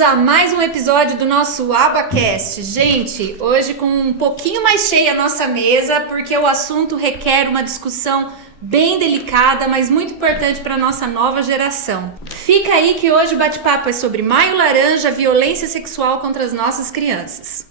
bem-vindos a mais um episódio do nosso AbaCast. Gente, hoje com um pouquinho mais cheia a nossa mesa, porque o assunto requer uma discussão bem delicada, mas muito importante para a nossa nova geração. Fica aí que hoje o bate-papo é sobre Maio Laranja, violência sexual contra as nossas crianças.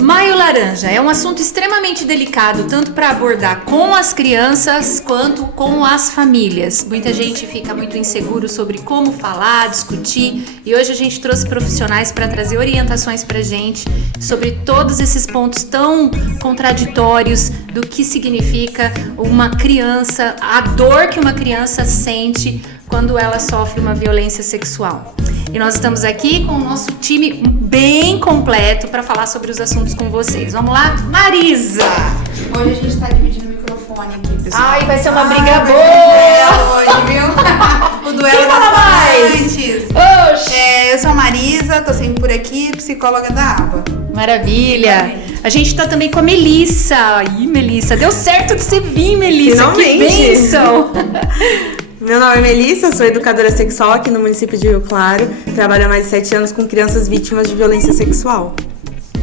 Maio Laranja é um assunto extremamente delicado, tanto para abordar com as crianças quanto com as famílias. Muita gente fica muito inseguro sobre como falar, discutir, e hoje a gente trouxe profissionais para trazer orientações para a gente sobre todos esses pontos tão contraditórios do que significa uma criança, a dor que uma criança sente quando ela sofre uma violência sexual. E nós estamos aqui com o nosso time bem completo para falar sobre os assuntos com vocês. Vamos lá? Marisa! Hoje a gente tá dividindo o microfone aqui, pessoal. Ai, vai ser uma briga boa! Hoje, viu? O duelo Quem das fala mais? falantes. Eu sou a Marisa, tô sempre por aqui, psicóloga da ABA. Maravilha! A gente tá também com a Melissa. Ih, Melissa, deu certo de você vir, Melissa. Finalmente. Que bênção! Meu nome é Melissa, sou educadora sexual aqui no município de Rio Claro. Trabalho há mais de 7 anos com crianças vítimas de violência sexual.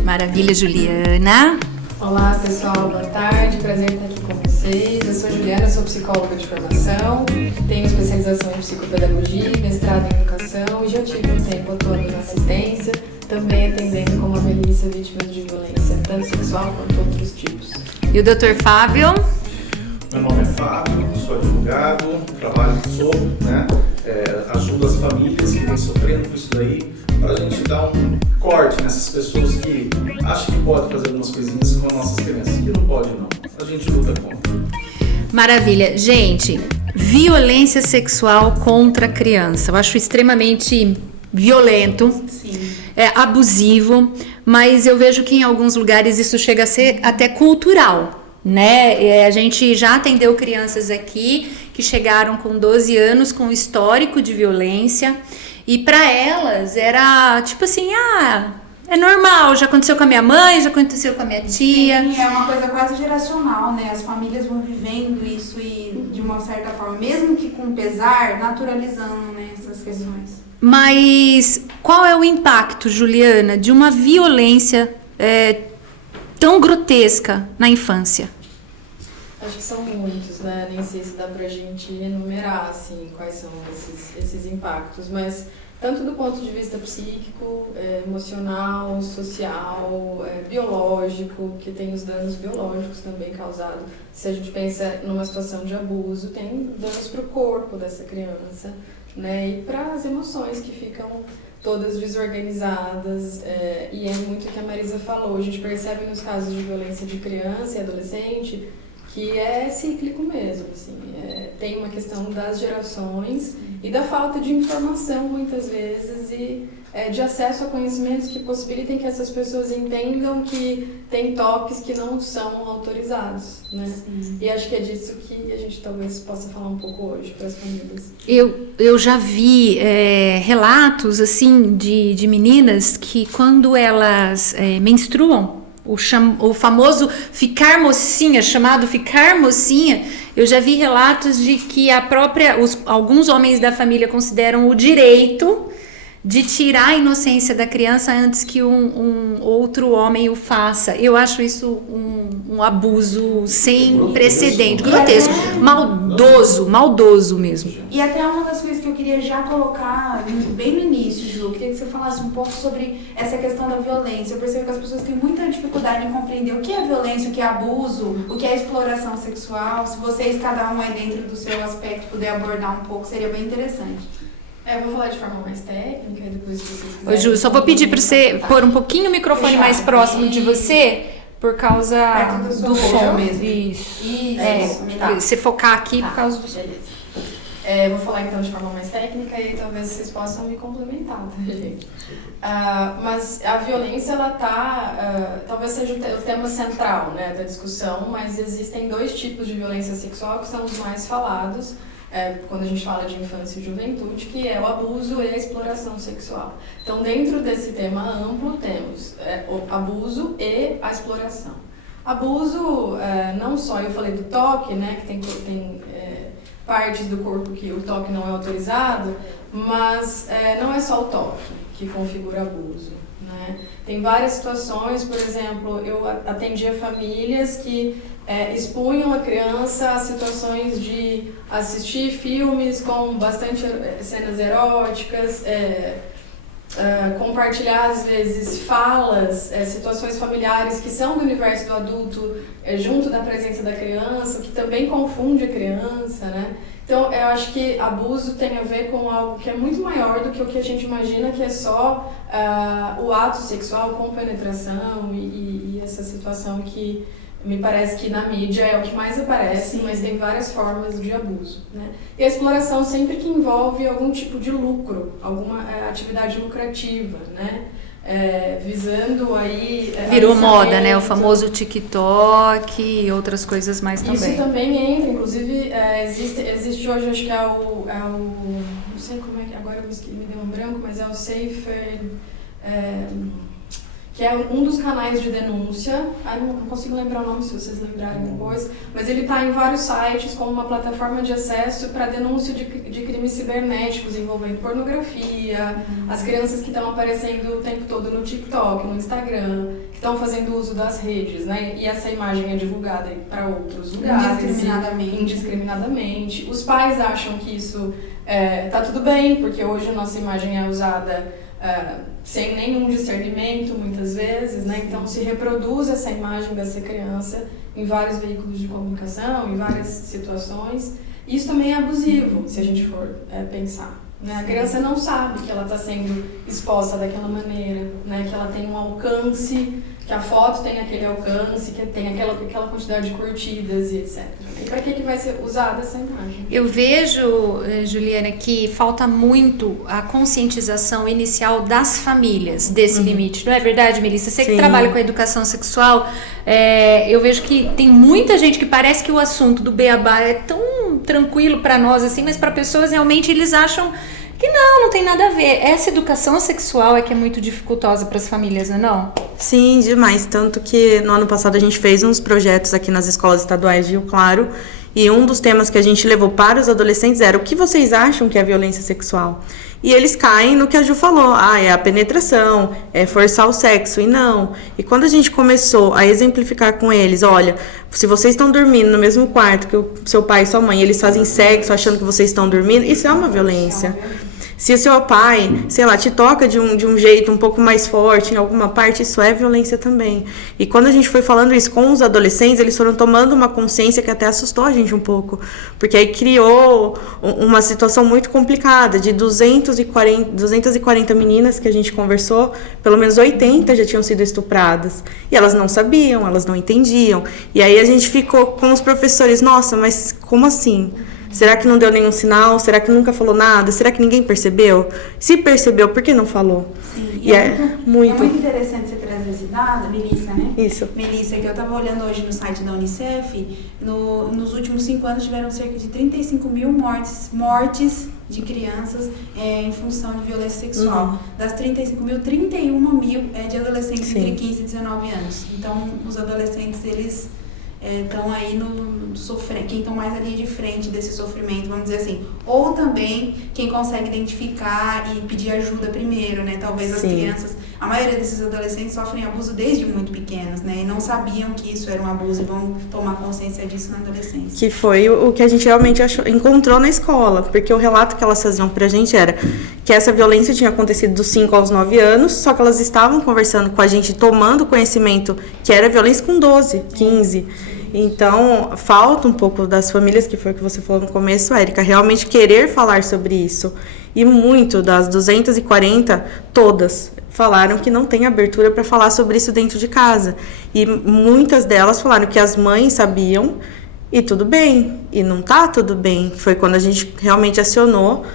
Maravilha, Juliana. Olá pessoal, boa tarde, prazer estar aqui com vocês. Eu sou Juliana, sou psicóloga de formação, tenho especialização em psicopedagogia, mestrado em educação e já tive um tempo atuando na assistência, também atendendo como a Melissa vítimas de violência, tanto sexual quanto outros tipos. E o Dr. Fábio? Meu nome é Fábio, sou advogado, trabalho ajudo as famílias que vêm sofrendo com isso daí, para a gente dar um corte nessas pessoas que acham que pode fazer algumas coisinhas com as nossas crianças, que não pode não, a gente luta contra. Maravilha. Gente, violência sexual contra a criança. Eu acho extremamente violento, abusivo, mas eu vejo que em alguns lugares isso chega a ser até cultural. Né? A gente já atendeu crianças aqui que chegaram com 12 anos com histórico de violência e para elas era tipo assim, é normal, já aconteceu com a minha mãe, já aconteceu com a minha tia. Sim, é uma coisa quase geracional, né? As famílias vão vivendo isso e de uma certa forma, mesmo que com pesar, naturalizando, né, essas questões. Mas qual é o impacto, Juliana, de uma violência tão grotesca na infância? Acho que são muitos, né? Nem sei se dá pra gente enumerar, assim, quais são esses impactos, mas tanto do ponto de vista psíquico, emocional, social, biológico, que tem os danos biológicos também causados. Se a gente pensa numa situação de abuso, tem danos pro corpo dessa criança, né? E para as emoções que ficam todas desorganizadas, e é muito o que a Marisa falou. A gente percebe nos casos de violência de criança e adolescente que é cíclico mesmo, assim, tem uma questão das gerações e da falta de informação muitas vezes e de acesso a conhecimentos que possibilitem que essas pessoas entendam que tem toques que não são autorizados, né? Sim. E acho que é disso que a gente talvez possa falar um pouco hoje para as famílias. Eu já vi relatos assim de meninas que quando elas menstruam, o famoso ficar mocinha, chamado ficar mocinha, eu já vi relatos de que alguns homens da família consideram o direito de tirar a inocência da criança antes que um outro homem o faça. Eu acho isso um abuso sem precedente, grotesco, maldoso mesmo. E até uma das coisas que eu queria já colocar bem no início, Ju, eu queria que você falasse um pouco sobre essa questão da violência. Eu percebo que as pessoas têm muita dificuldade em compreender o que é violência, o que é abuso, o que é exploração sexual. Se vocês, cada um dentro do seu aspecto, puder abordar um pouco, seria bem interessante. Eu vou falar de forma mais técnica e depois se vocês Ô quiserem... Ju, só vou pedir para você pôr um pouquinho o microfone mais próximo de você, por causa do som mesmo. Isso. Tá. Você focar aqui por causa do som. Beleza. Vou falar então de forma mais técnica e talvez vocês possam me complementar, tá, gente? Mas a violência, ela talvez seja o tema central, né, da discussão, mas existem 2 tipos de violência sexual que são os mais falados, quando a gente fala de infância e juventude, que é o abuso e a exploração sexual. Então, dentro desse tema amplo, temos o abuso e a exploração. Abuso, não só, eu falei do toque, né, que tem partes do corpo que o toque não é autorizado, mas não é só o toque que configura abuso, né? Tem várias situações, por exemplo, eu atendia famílias que expunham a criança a situações de assistir filmes com bastante cenas eróticas, compartilhar às vezes falas, situações familiares que são do universo do adulto junto da presença da criança, que também confunde a criança, né? Então eu acho que abuso tem a ver com algo que é muito maior do que o que a gente imagina, que é só o ato sexual com penetração e essa situação que me parece que na mídia é o que mais aparece. Sim. Mas tem várias formas de abuso, né? E a exploração sempre que envolve algum tipo de lucro, alguma atividade lucrativa, né? Visando aí... Virou moda, né? O famoso TikTok e outras coisas mais também. Isso também entra, inclusive existe hoje, acho que não sei como é que, agora me deu um branco, mas é o Safer... que é um dos canais de denúncia. Não consigo lembrar o nome, se vocês lembrarem depois, mas ele está em vários sites como uma plataforma de acesso para denúncia de crimes cibernéticos envolvendo pornografia, as crianças que estão aparecendo o tempo todo no TikTok, no Instagram, que estão fazendo uso das redes, né? E essa imagem é divulgada para outros lugares. Indiscriminadamente. Os pais acham que isso tá tudo bem, porque hoje a nossa imagem é usada sem nenhum discernimento, muitas vezes, né? Então se reproduz essa imagem dessa criança em vários veículos de comunicação, em várias situações. Isso também é abusivo, se a gente for pensar, né? A criança não sabe que ela está sendo exposta daquela maneira, né? Que ela tem um alcance, que a foto tem aquele alcance, que tem aquela quantidade de curtidas e etc. E para que vai ser usada essa imagem? Eu vejo, Juliana, que falta muito a conscientização inicial das famílias desse limite. Não é verdade, Melissa? Você que trabalha com a educação sexual, eu vejo que tem muita gente que parece que o assunto do beabá é tão tranquilo para nós assim, mas para pessoas realmente eles acham que não tem nada a ver. Essa educação sexual é que é muito dificultosa para as famílias, não é não? Sim, demais. Tanto que no ano passado a gente fez uns projetos aqui nas escolas estaduais de Rio Claro, e um dos temas que a gente levou para os adolescentes era: o que vocês acham que é violência sexual? E eles caem no que a Ju falou: é a penetração, é forçar o sexo, e não. E quando a gente começou a exemplificar com eles: olha, se vocês estão dormindo no mesmo quarto que o seu pai e sua mãe, eles fazem sexo achando que vocês estão dormindo, isso é uma violência. Se o seu pai, sei lá, te toca de um jeito um pouco mais forte em alguma parte, isso é violência também. E quando a gente foi falando isso com os adolescentes, eles foram tomando uma consciência que até assustou a gente um pouco. Porque aí criou uma situação muito complicada. De 240 meninas que a gente conversou, pelo menos 80 já tinham sido estupradas. E elas não sabiam, elas não entendiam. E aí a gente ficou com os professores: nossa, mas como assim? Será que não deu nenhum sinal? Será que nunca falou nada? Será que ninguém percebeu? Se percebeu, por que não falou? Sim, e é muito interessante você trazer esse dado, Melissa, né? Isso. Melissa, que eu estava olhando hoje no site da Unicef, nos últimos 5 anos tiveram cerca de 35 mil mortes de crianças em função de violência sexual. Das 35 mil, 31 mil é de adolescentes entre 15 e 19 anos. Então, os adolescentes, eles estão aí quem estão mais ali de frente desse sofrimento, vamos dizer assim. Ou também quem consegue identificar e pedir ajuda primeiro, né? Talvez as crianças, a maioria desses adolescentes sofrem abuso desde muito pequenos, né? E não sabiam que isso era um abuso e vão tomar consciência disso na adolescência. Que foi o que a gente realmente encontrou na escola, porque o relato que elas faziam pra gente era que essa violência tinha acontecido dos 5 aos 9 anos, só que elas estavam conversando com a gente, tomando conhecimento que era violência com 12, 15. Então, falta um pouco das famílias, que foi o que você falou no começo, Érica, realmente querer falar sobre isso. E muito das 240, todas falaram que não tem abertura para falar sobre isso dentro de casa. E muitas delas falaram que as mães sabiam e tudo bem, e não tá tudo bem. Foi quando a gente realmente acionou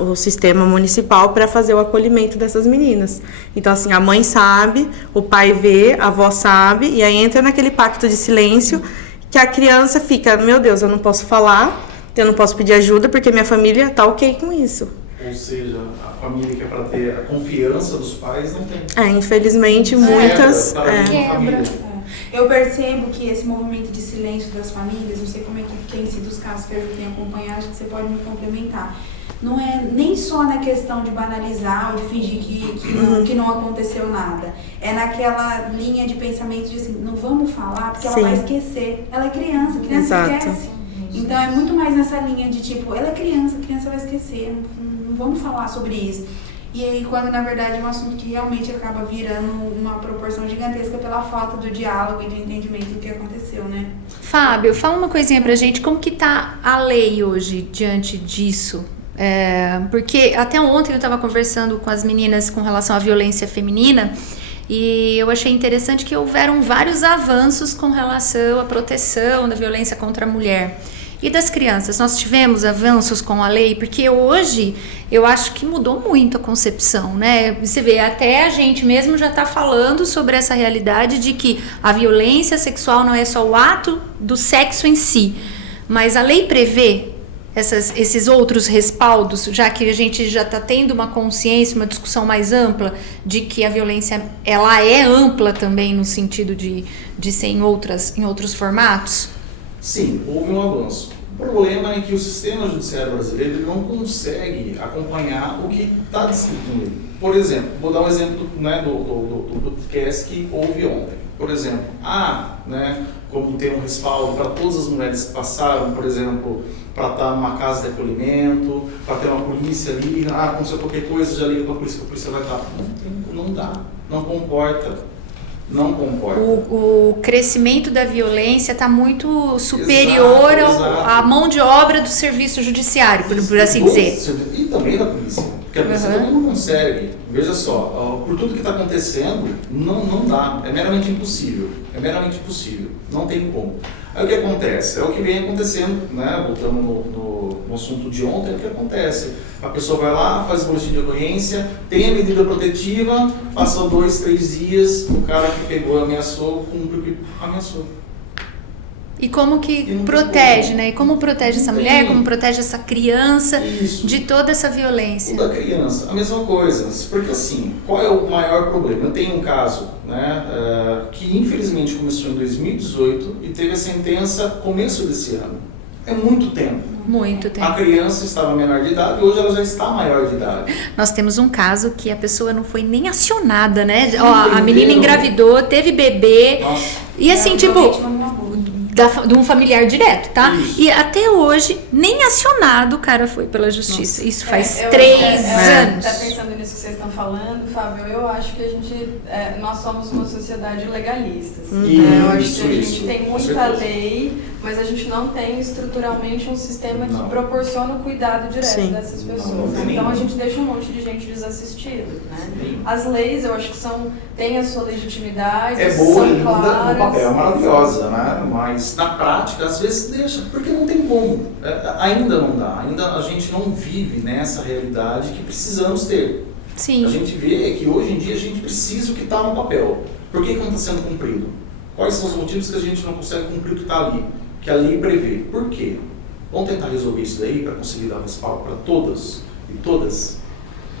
o sistema municipal para fazer o acolhimento dessas meninas. Então, assim, a mãe sabe, o pai vê, a avó sabe, e aí entra naquele pacto de silêncio que a criança fica: meu Deus, eu não posso falar, eu não posso pedir ajuda porque minha família tá ok com isso. Ou seja, a família que é para ter a confiança dos pais não tem. Infelizmente, muitas... Quebra. Eu percebo que esse movimento de silêncio das famílias, não sei como é que tem sido os casos que eu já tenho acompanhado, acho que você pode me complementar. Não é nem só na questão de banalizar ou de fingir que não aconteceu nada. É naquela linha de pensamento de assim, não vamos falar porque ela vai esquecer. Ela é criança esquece. Então é muito mais nessa linha de tipo, ela é criança vai esquecer, não vamos falar sobre isso. E aí quando na verdade é um assunto que realmente acaba virando uma proporção gigantesca pela falta do diálogo e do entendimento do que aconteceu, né? Fábio, fala uma coisinha pra gente, como que tá a lei hoje diante disso? Porque até ontem eu estava conversando com as meninas com relação à violência feminina e eu achei interessante que houveram vários avanços com relação à proteção da violência contra a mulher. E das crianças, nós tivemos avanços com a lei, porque hoje eu acho que mudou muito a concepção, né? Você vê, até a gente mesmo já está falando sobre essa realidade de que a violência sexual não é só o ato do sexo em si, mas a lei prevê esses outros respaldos, já que a gente já está tendo uma consciência, uma discussão mais ampla de que a violência ela é ampla também no sentido de ser em outros formatos? Sim, houve um avanço. O problema é que o sistema judiciário brasileiro ele não consegue acompanhar o que está descrito nele. Por exemplo, vou dar um exemplo, né, do podcast que houve ontem. Por exemplo, né, como ter um respaldo para todas as mulheres que passaram, por exemplo, para estar numa casa de acolhimento, para ter uma polícia ali, aconteceu qualquer coisa, já liga para a polícia vai estar. Não dá, não comporta. Não comporta. O crescimento da violência está muito superior à mão de obra do serviço judiciário, por assim dizer. E também da polícia. Porque a polícia também não consegue. Veja só, por tudo que está acontecendo, não dá. É meramente impossível. Não tem como. Aí o que acontece? É o que vem acontecendo, né? Voltando no assunto de ontem, é o que acontece. A pessoa vai lá, faz o boletim de ocorrência, tem a medida protetiva, passam 2, 3 dias, o cara que pegou ameaçou, cumpre o que ameaçou. E como que protege, né? E como protege essa mulher, como protege essa criança de toda essa violência? O da criança, a mesma coisa. Porque assim, qual é o maior problema? Eu tenho um caso, né, que infelizmente começou em 2018 e teve a sentença começo desse ano. É muito tempo. Muito tempo. A criança estava menor de idade e hoje ela já está maior de idade. Nós temos um caso que a pessoa não foi nem acionada, né? A menina engravidou, teve bebê. Nossa. E assim, de um familiar direto, tá? Isso. E até hoje, nem acionado o cara foi pela justiça. Isso faz 3 anos. Até pensando nisso que vocês estão falando, Fábio, eu acho que nós somos uma sociedade legalista. Eu acho que a gente tem muita lei, mas a gente não tem estruturalmente um sistema que proporciona o cuidado direto dessas pessoas. Então a gente deixa um monte de gente desassistida, né? As leis, eu acho que têm a sua legitimidade, é boa, são claras. No papel é maravilhosa, né? Mas na prática, às vezes deixa, porque não tem como. Ainda não dá, ainda a gente não vive nessa realidade que precisamos ter. Sim. A gente vê que hoje em dia a gente precisa o que está no papel. Por que não está sendo cumprido? Quais são os motivos que a gente não consegue cumprir o que está ali? Que a lei prevê. Por quê? Vamos tentar resolver isso daí para conseguir dar respaldo para todas e todas?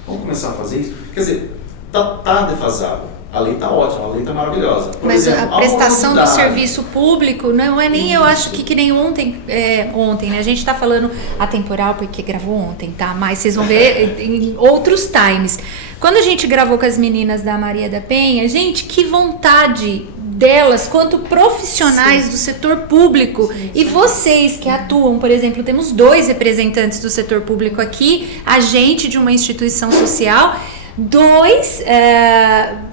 Vamos começar a fazer isso? Quer dizer, tá defasado. A lei está ótima, a lei está maravilhosa. Por Mas exemplo, a prestação do serviço público não é nem, eu acho que nem ontem, né? A gente está falando atemporal porque gravou ontem, tá? Mas vocês vão ver em outros times. Quando a gente gravou com as meninas da Maria da Penha, gente, que vontade delas, quanto profissionais do setor público. E vocês que atuam, por exemplo, temos 2 representantes do setor público aqui, agente de uma instituição social, 2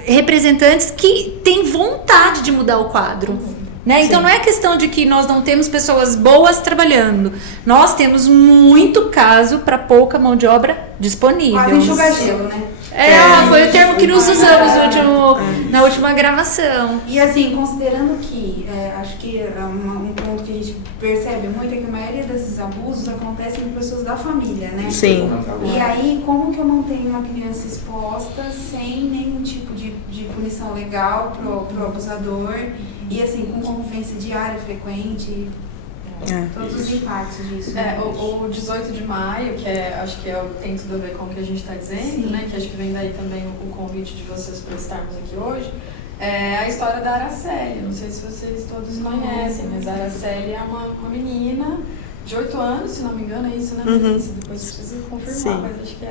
representantes que têm vontade de mudar o quadro. Né? Então não é questão de que nós não temos pessoas boas trabalhando. Nós temos muito caso para pouca mão de obra disponível. Quase enxugar gelo, né? Foi o termo que nós usamos na última gravação. E assim, considerando que, acho que um ponto que a gente percebe muito é que a maioria desses abusos acontecem com pessoas da família, né? Sim. E aí, como que eu mantenho uma criança exposta sem nenhum tipo de punição legal pro abusador e assim, com convivência diária, frequente? Todos os impactos disso. O 18 de maio, que acho que tem tudo a ver com o que a gente está dizendo, né? Que acho que vem daí também o convite de vocês para estarmos aqui hoje. é a história da Araceli. Não sei se vocês todos conhecem, mas a Araceli é uma menina de 8 anos, se não me engano, é isso, né? Depois preciso confirmar, Sim. mas acho que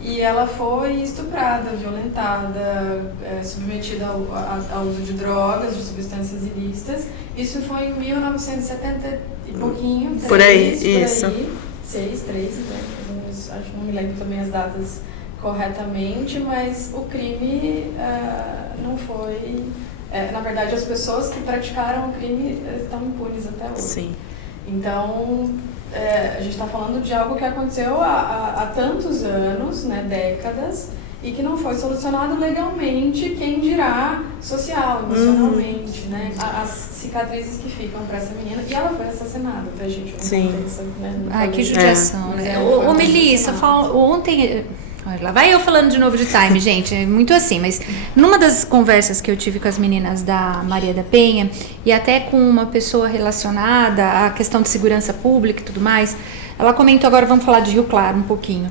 e ela foi estuprada, violentada, submetida ao uso de drogas, de substâncias ilícitas. Isso foi em 1970 e pouquinho. Por aí, isso. 6, 3, né? Acho que não me lembro também as datas corretamente, mas o crime não foi... na verdade, as pessoas que praticaram o crime estão impunes até hoje. Sim. Então, a gente está falando de algo que aconteceu há tantos anos, né, décadas, e que não foi solucionado legalmente, quem dirá social, emocionalmente, né? As cicatrizes que ficam para essa menina. E ela foi assassinada, tá, gente? Sim. Ai, que judiação, né? Ô, Melissa, ontem... Lá vai eu falando de novo de time, gente, é muito assim, mas numa das conversas que eu tive com as meninas da Maria da Penha e até com uma pessoa relacionada à questão de segurança pública e tudo mais, ela comentou, agora vamos falar de Rio Claro um pouquinho,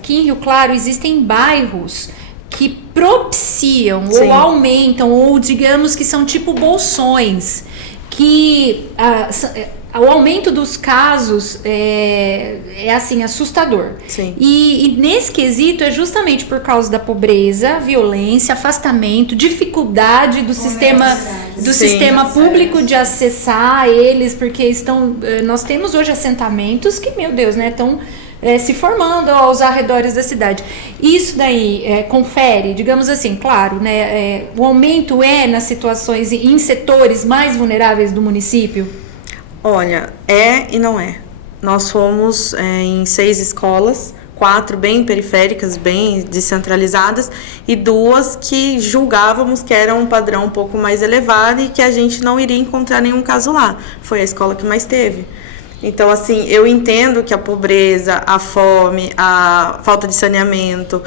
que em Rio Claro existem bairros que propiciam ou aumentam, ou digamos que são tipo bolsões, que... o aumento dos casos é assim, assustador. Sim. E nesse quesito é justamente por causa da pobreza, violência, afastamento, dificuldade do sistema público de acessar eles, porque nós temos hoje assentamentos que, meu Deus, né, estão se formando aos arredores da cidade. Isso daí confere, digamos assim, claro, né, o aumento nas situações em setores mais vulneráveis do município. Olha, e não é. Nós fomos em 6 escolas, 4 bem periféricas, bem descentralizadas, e 2 que julgávamos que eram um padrão um pouco mais elevado e que a gente não iria encontrar nenhum caso lá. Foi a escola que mais teve. Então, assim, eu entendo que a pobreza, a fome, a falta de saneamento,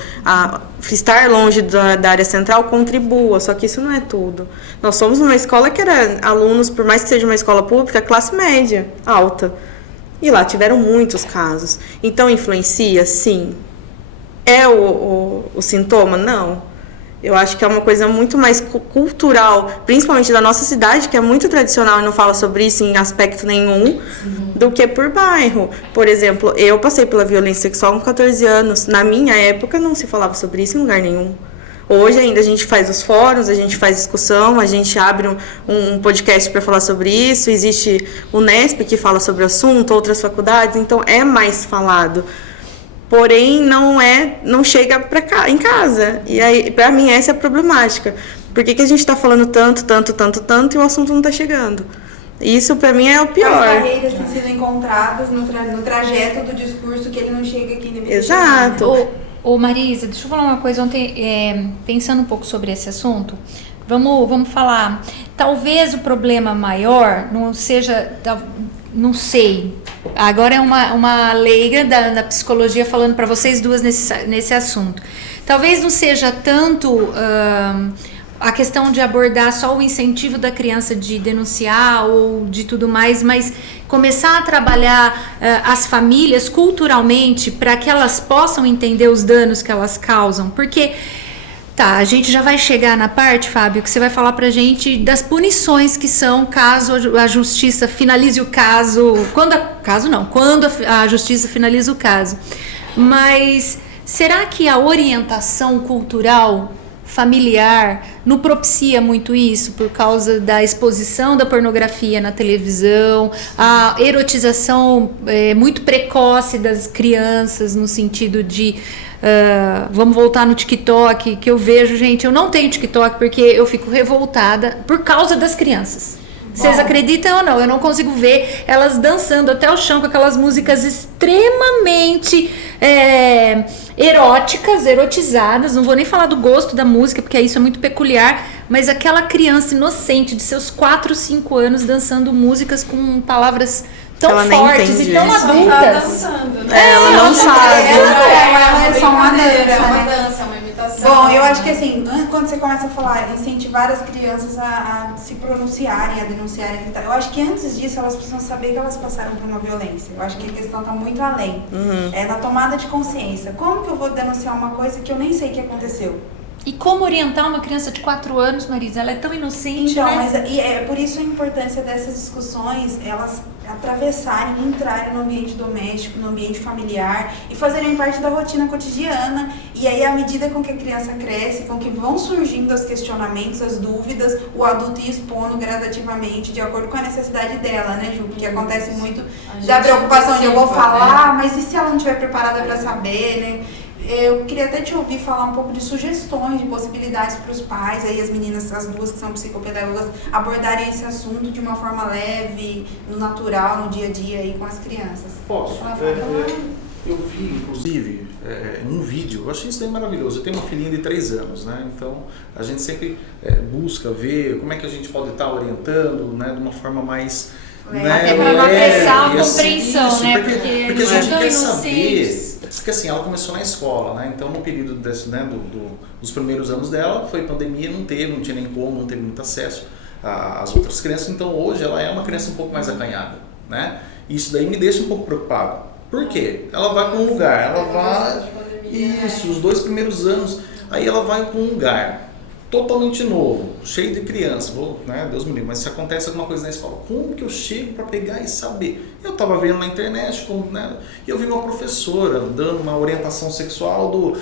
estar longe da área central contribua, só que isso não é tudo. Nós somos uma escola que era alunos, por mais que seja uma escola pública, classe média, alta. E lá tiveram muitos casos. Então, influencia? Sim. É o sintoma? Não. Eu acho que é uma coisa muito mais cultural, principalmente da nossa cidade, que é muito tradicional e não fala sobre isso em aspecto nenhum, do que por bairro. Por exemplo, eu passei pela violência sexual com 14 anos. Na minha época, não se falava sobre isso em lugar nenhum. Hoje ainda a gente faz os fóruns, a gente faz discussão, a gente abre um podcast para falar sobre isso. Existe o Nesp que fala sobre o assunto, outras faculdades, então é mais falado. Porém, não chega para cá, em casa. E aí, para mim, essa é a problemática. Por que a gente está falando tanto e o assunto não está chegando? Isso, para mim, é o pior. As barreiras têm sido encontradas no trajeto do discurso que ele não chega aqui. Exato. Ô Marisa, deixa eu falar uma coisa. Ontem, pensando um pouco sobre esse assunto, vamos falar. Talvez o problema maior não seja... Não sei. Agora é uma leiga da psicologia falando para vocês duas nesse assunto. Talvez não seja tanto a questão de abordar só o incentivo da criança de denunciar ou de tudo mais, mas começar a trabalhar as famílias culturalmente para que elas possam entender os danos que elas causam. Porque... Tá, a gente já vai chegar na parte, Fábio, que você vai falar pra gente das punições que são caso a justiça finalize o caso. Quando a justiça finaliza o caso. Mas será que a orientação cultural familiar não propicia muito isso por causa da exposição da pornografia na televisão, a erotização muito precoce das crianças no sentido de... vamos voltar no TikTok, que eu vejo, gente, eu não tenho TikTok porque eu fico revoltada por causa das crianças. Vocês acreditam ou não? Eu não consigo ver elas dançando até o chão com aquelas músicas extremamente eróticas, erotizadas. Não vou nem falar do gosto da música, porque isso é muito peculiar, mas aquela criança inocente de seus 4, 5 anos dançando músicas com palavras tão fortes e tão adultas. Ela não sabe. Ela é só uma dança, uma imitação. Bom, eu acho que assim, quando você começa a falar, incentivar as crianças a se pronunciarem, a denunciarem, eu acho que antes disso elas precisam saber que elas passaram por uma violência. Eu acho que a questão está muito além. É na tomada de consciência. Como que eu vou denunciar uma coisa que eu nem sei que aconteceu? E como orientar uma criança de 4 anos, Marisa? Ela é tão inocente, Então, né? mas é por isso a importância dessas discussões, elas atravessarem, entrarem no ambiente doméstico, no ambiente familiar e fazerem parte da rotina cotidiana. E aí, à medida com que a criança cresce, com que vão surgindo os questionamentos, as dúvidas, o adulto ir expondo gradativamente, de acordo com a necessidade dela, né, Ju? Porque acontece muito da preocupação de eu vou falar, mas e se ela não estiver preparada para saber, né? Eu queria até te ouvir falar um pouco de sugestões, de possibilidades para os pais, aí as meninas, as duas que são psicopedagogas, abordarem esse assunto de uma forma leve, no natural, no dia a dia aí com as crianças. Posso? Eu vi, inclusive, um vídeo, eu achei isso aí maravilhoso. Eu tenho uma filhinha de 3 anos, né? Então a gente sempre busca ver como é que a gente pode estar orientando, né, de uma forma mais... Até para não apressar a assim, compreensão, isso, né? Porque a gente tão quer saber. inocentes. Porque assim, ela começou na escola, né? Então no período dos primeiros anos dela, foi pandemia, não tinha nem como, não teve muito acesso às outras crianças. Então hoje ela é uma criança um pouco mais acanhada, né? E isso daí me deixa um pouco preocupado. Por quê? Ela vai para um lugar, ela vai... Isso, os 2 primeiros anos, aí ela vai para um lugar totalmente novo, cheio de criança, Deus me livre, mas se acontece alguma coisa na escola, como que eu chego para pegar e saber? Eu estava vendo na internet, e eu vi uma professora dando uma orientação sexual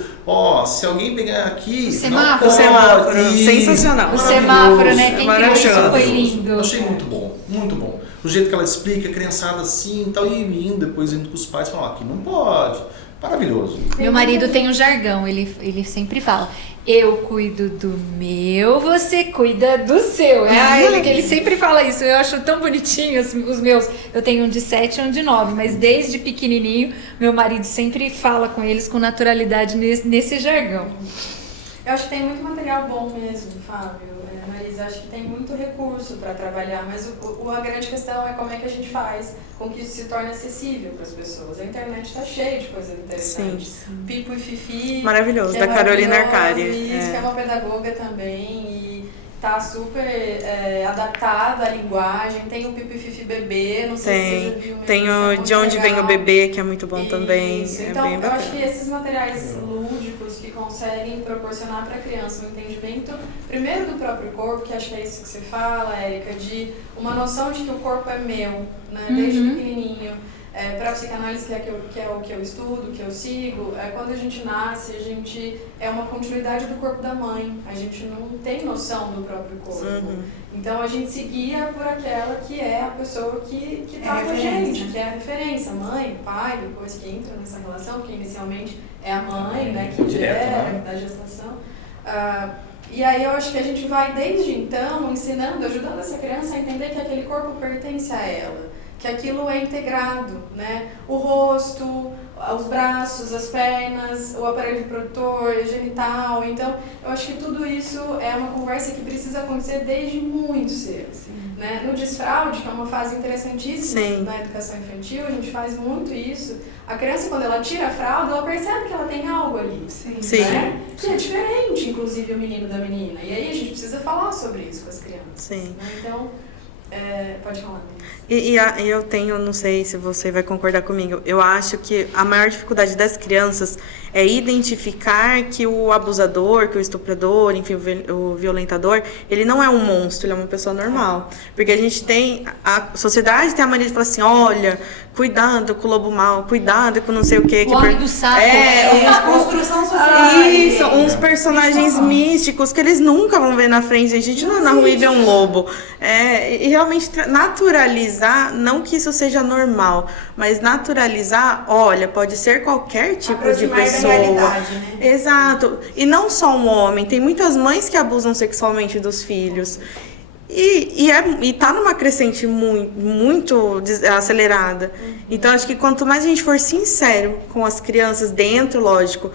se alguém pegar aqui... O semáforo. O semáforo, sensacional. O semáforo, né? Quem criou isso Maravilhoso. foi lindo. Eu achei muito bom, muito bom. O jeito que ela explica, a criançada assim e tal, e depois indo com os pais, falando, aqui não pode. Maravilhoso. Meu marido tem um jargão, ele sempre fala: eu cuido do meu, você cuida do seu. Ele sempre fala isso. Eu acho tão bonitinho os meus. Eu tenho um de 7 e um de 9, mas desde pequenininho meu marido sempre fala com eles com naturalidade nesse jargão. Eu acho que tem muito material bom mesmo, Fábio. Marisa, acho que tem muito recurso para trabalhar, mas a grande questão é como é que a gente faz com que isso se torne acessível para as pessoas. A internet está cheia de coisas interessantes. Sim. Pipo e Fifi. Maravilhoso, da Carolina Arcari. Isso, que é uma pedagoga também e tá super adaptada à linguagem. Tem o Pipo e Fifi Bebê, não sei se você já viu. Tem o De Onde Vem o Bebê, que é muito bom também. Então, bem eu bacana. acho que esses materiais lúdicos que conseguem proporcionar para a criança um entendimento, primeiro do próprio corpo, que acho que é isso que você fala, Érica, de uma noção de que o corpo é meu, né, desde pequenininho. Para a psicanálise, que é o que eu estudo, que eu sigo, quando a gente nasce, a gente é uma continuidade do corpo da mãe. A gente não tem noção do próprio corpo. Então a gente se guia por aquela que é a pessoa que está com a gente, que é a referência, mãe, pai, depois que entra nessa relação, porque inicialmente é a mãe, né, que gera, da gestação. E aí eu acho que a gente vai desde então ensinando, ajudando essa criança a entender que aquele corpo pertence a ela, que aquilo é integrado, né? O rosto, os braços, as pernas, o aparelho reprodutor, genital. Então, eu acho que tudo isso é uma conversa que precisa acontecer desde muito cedo. Né? No desfraude, que é uma fase interessantíssima na educação infantil, a gente faz muito isso. A criança, quando ela tira a fralda, ela percebe que ela tem algo ali. Né? Que é diferente, inclusive, o menino da menina. E aí a gente precisa falar sobre isso com as crianças. Né? Então, pode falar. E eu tenho, não sei se você vai concordar comigo, eu acho que a maior dificuldade das crianças é identificar que o abusador, que o estuprador, enfim, o violentador, ele não é um monstro, ele é uma pessoa normal. Porque a gente tem, a sociedade tem a mania de falar assim, olha, cuidado com o lobo mau, cuidado com não sei o quê. O homem do saco. A construção social. Isso, uns personagens místicos que eles nunca vão ver na frente. A gente não é na rua e vê um lobo. E realmente naturalizar, não que isso seja normal, mas naturalizar, olha, pode ser qualquer tipo de pessoa. Realidade, né? Exato. E não só um homem, tem muitas mães que abusam sexualmente dos filhos. E tá numa crescente muito acelerada. Então, acho que quanto mais a gente for sincero com as crianças dentro, lógico,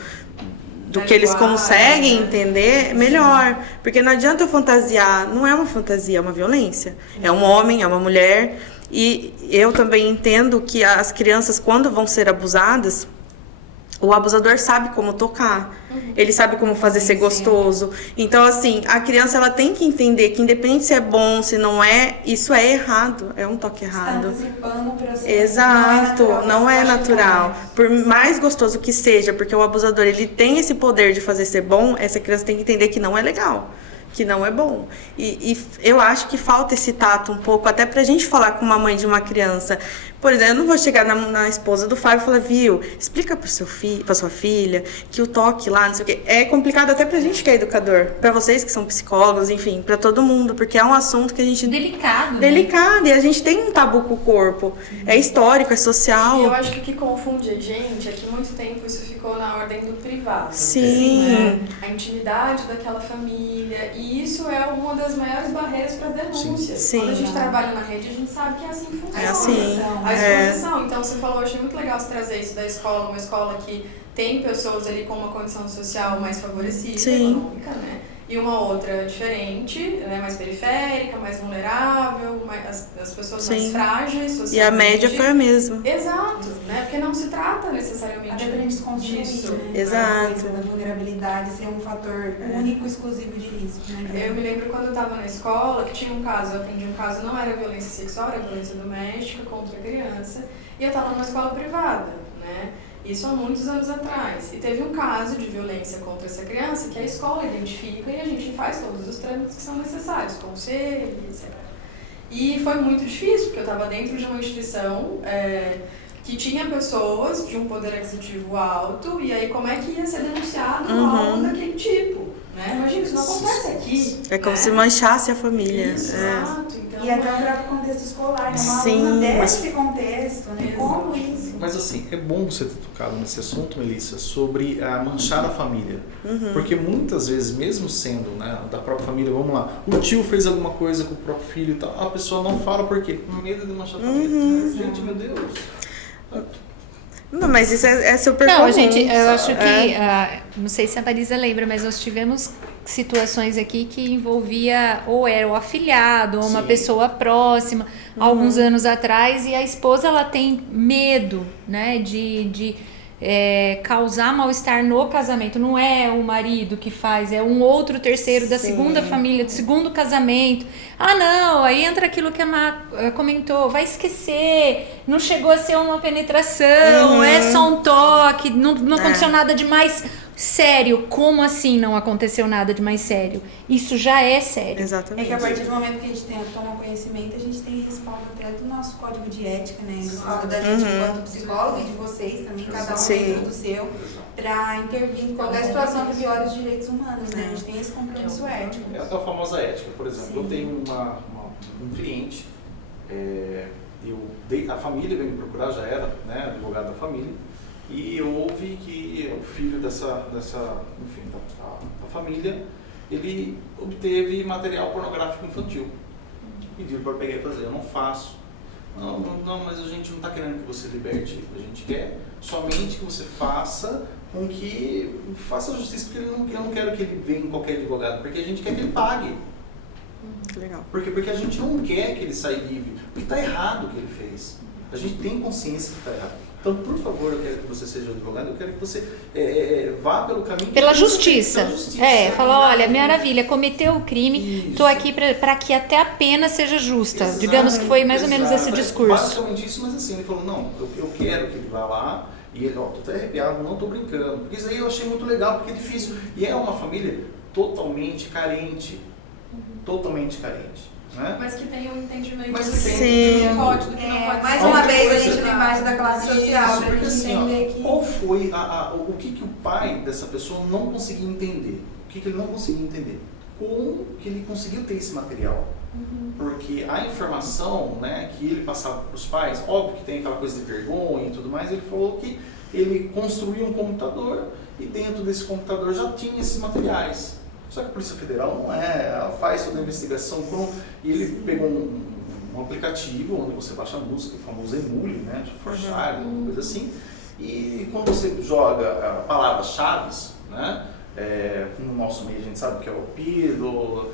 do que eles conseguem entender, melhor. Porque não adianta eu fantasiar, não é uma fantasia, é uma violência. É um homem, é uma mulher. E eu também entendo que as crianças, quando vão ser abusadas, O abusador sabe como tocar, ele sabe como fazer ser gostoso. Então, assim, a criança ela tem que entender que independente se é bom, se não é, isso é errado, é um toque errado. Está antecipando o processo. Exato, não é natural. Por mais gostoso que seja, porque o abusador ele tem esse poder de fazer ser bom, essa criança tem que entender que não é legal, que não é bom. E eu acho que falta esse tato um pouco, até pra gente falar com uma mãe de uma criança. Por exemplo, eu não vou chegar na esposa do Fábio e falar, viu, explica pra sua filha que o toque lá, não sei o quê. É complicado até pra gente que é educador, pra vocês que são psicólogos, enfim, pra todo mundo, porque é um assunto que a gente... Delicado, né? Delicado, e a gente tem um tabu com o corpo. É histórico, é social. E eu acho que o que confunde a gente é que muito tempo isso ficou na ordem do privado. Sim. Né? A intimidade daquela família. E isso é uma das maiores barreiras para denúncias. Sim. Quando a gente trabalha na rede, a gente sabe que é assim que funciona. É assim. A exposição. Então, você falou, eu achei muito legal você trazer isso da escola, uma escola que tem pessoas ali com uma condição social mais favorecida, Sim. econômica, né? E uma outra diferente, né, mais periférica, mais vulnerável, as pessoas Sim. mais frágeis socialmente. E a média foi a mesma. Exato, né? Porque não se trata necessariamente Até pra gente desconstruir disso. né? Exato. A coisa da vulnerabilidade ser um fator único, exclusivo de risco, né? Eu me lembro quando eu estava na escola, que tinha um caso, eu atendi um caso, não era violência sexual, era violência doméstica contra a criança, e eu estava numa escola privada, né? Isso há muitos anos atrás. E teve um caso de violência contra essa criança que a escola identifica e a gente faz todos os trâmites que são necessários, conselho, etc. E foi muito difícil, porque eu estava dentro de uma instituição que tinha pessoas de um poder aquisitivo alto, e aí como é que ia ser denunciado algo daquele tipo? Né? Imagina, isso não acontece aqui. É como né? se manchasse a família. Isso, exato. Então, E até o próprio contexto escolar, né? Uma Sim. aluna desse contexto, né? Como isso? Mas assim, é bom você ter tocado nesse assunto, Melissa, sobre manchar a família. Porque muitas vezes, mesmo sendo né, da própria família, vamos lá, o tio fez alguma coisa com o próprio filho e tal, a pessoa não fala por quê? Com medo de manchar a família. Gente, meu Deus. Não, mas isso é super Não, comum. gente, eu acho que, não sei se a Marisa lembra, mas nós tivemos situações aqui que envolvia ou era o afilhado ou uma Sim. pessoa próxima, alguns anos atrás, e a esposa ela tem medo, né, de causar mal-estar no casamento. Não é o marido que faz, é um outro terceiro da Sim. segunda família, do segundo casamento. Ah, não, aí entra aquilo que a Má comentou, vai esquecer, não chegou a ser uma penetração, é só um toque, não aconteceu nada de mais sério. Como assim não aconteceu nada de mais sério? Isso já é sério. Exatamente. É que a partir do momento que a gente toma conhecimento, a gente tem respaldo até do nosso código de ética, né? Eu falo da gente enquanto psicólogo e de vocês também, cada um Sim. dentro do seu, para intervir em qualquer situação que viole os direitos humanos, né? A gente tem esse compromisso ético. É a famosa ética, por exemplo. Sim. Eu tenho um cliente, a família veio me procurar, já era né, advogado da família, e houve que o filho da família, ele obteve material pornográfico infantil. Pediu para pegar e fazer, eu não faço. Não, mas a gente não está querendo que você liberte, a gente quer somente que você faça com que faça a justiça, porque eu não quero que ele venha em qualquer advogado, porque a gente quer que ele pague. Legal. Porque a gente não quer que ele saia livre, porque está errado o que ele fez. A gente tem consciência que está errado. Então, por favor, eu quero que você seja advogado, eu quero que você vá pelo caminho... Pela que justiça. Pela justiça. Fala, olha, maravilha, cometeu o crime, tô aqui para que até a pena seja justa. Exato, Digamos que foi mais ou menos esse exato. discurso. Basicamente isso, mas assim, ele falou, não, eu quero que ele vá lá, e ele, tô até arrepiado, não tô brincando. Porque isso aí eu achei muito legal, porque é difícil. E é uma família totalmente carente. Totalmente carente. Né? Mas que tem um entendimento Mas do que que tem- pode, do que não pode. Mais Outra uma vez a coisa- gente lembrar da classe social, Isso, pra porque gente assim, ó, entender que... qual foi o que o pai dessa pessoa não conseguia entender? O que ele não conseguia entender? Como que ele conseguiu ter esse material? Porque a informação né, que ele passava para os pais, óbvio que tem aquela coisa de vergonha e tudo mais, ele falou que ele construiu um computador e dentro desse computador já tinha esses materiais. Só que a Polícia Federal não ela faz toda a investigação e ele pegou um aplicativo onde você baixa a música, o famoso Emule, né, de Forchard, uma coisa assim, e quando você joga palavras-chave, né, no nosso meio a gente sabe que é o PIDO,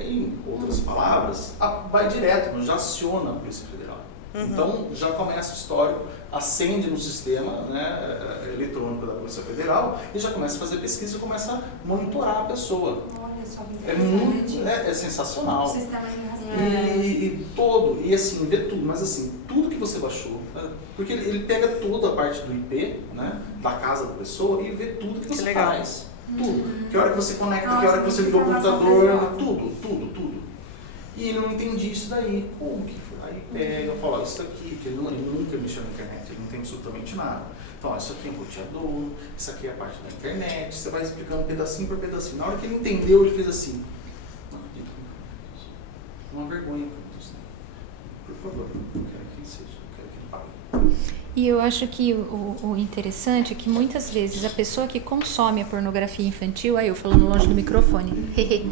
em outras palavras, vai direto, já aciona a Polícia Federal. Então já começa o histórico, acende no sistema, né, eletrônico da Polícia Federal e já começa a fazer pesquisa e começa a monitorar a pessoa. Olha só, que É interessante. muito, é sensacional. O sistema de rastreio. E assim, vê tudo, mas assim, tudo que você baixou, né? Porque ele pega toda a parte do IP, né, da casa da pessoa e vê tudo que você legal. faz. Tudo. Que hora que você conecta, Nossa, que hora que você ligou o informação computador, preciosa. tudo. E ele não entendia isso daí. Como que foi? Aí pega, fala, isso aqui, que ele nunca mexeu na internet, ele não tem absolutamente nada. Então, ó, isso aqui é um roteador, isso aqui é a parte da internet, você vai explicando pedacinho por pedacinho. Na hora que ele entendeu, ele fez assim. Não acredito que uma vergonha. Por favor, eu quero que seja, eu quero que ele pague. E eu acho que o interessante é que muitas vezes a pessoa que consome a pornografia infantil, aí eu falando longe do microfone,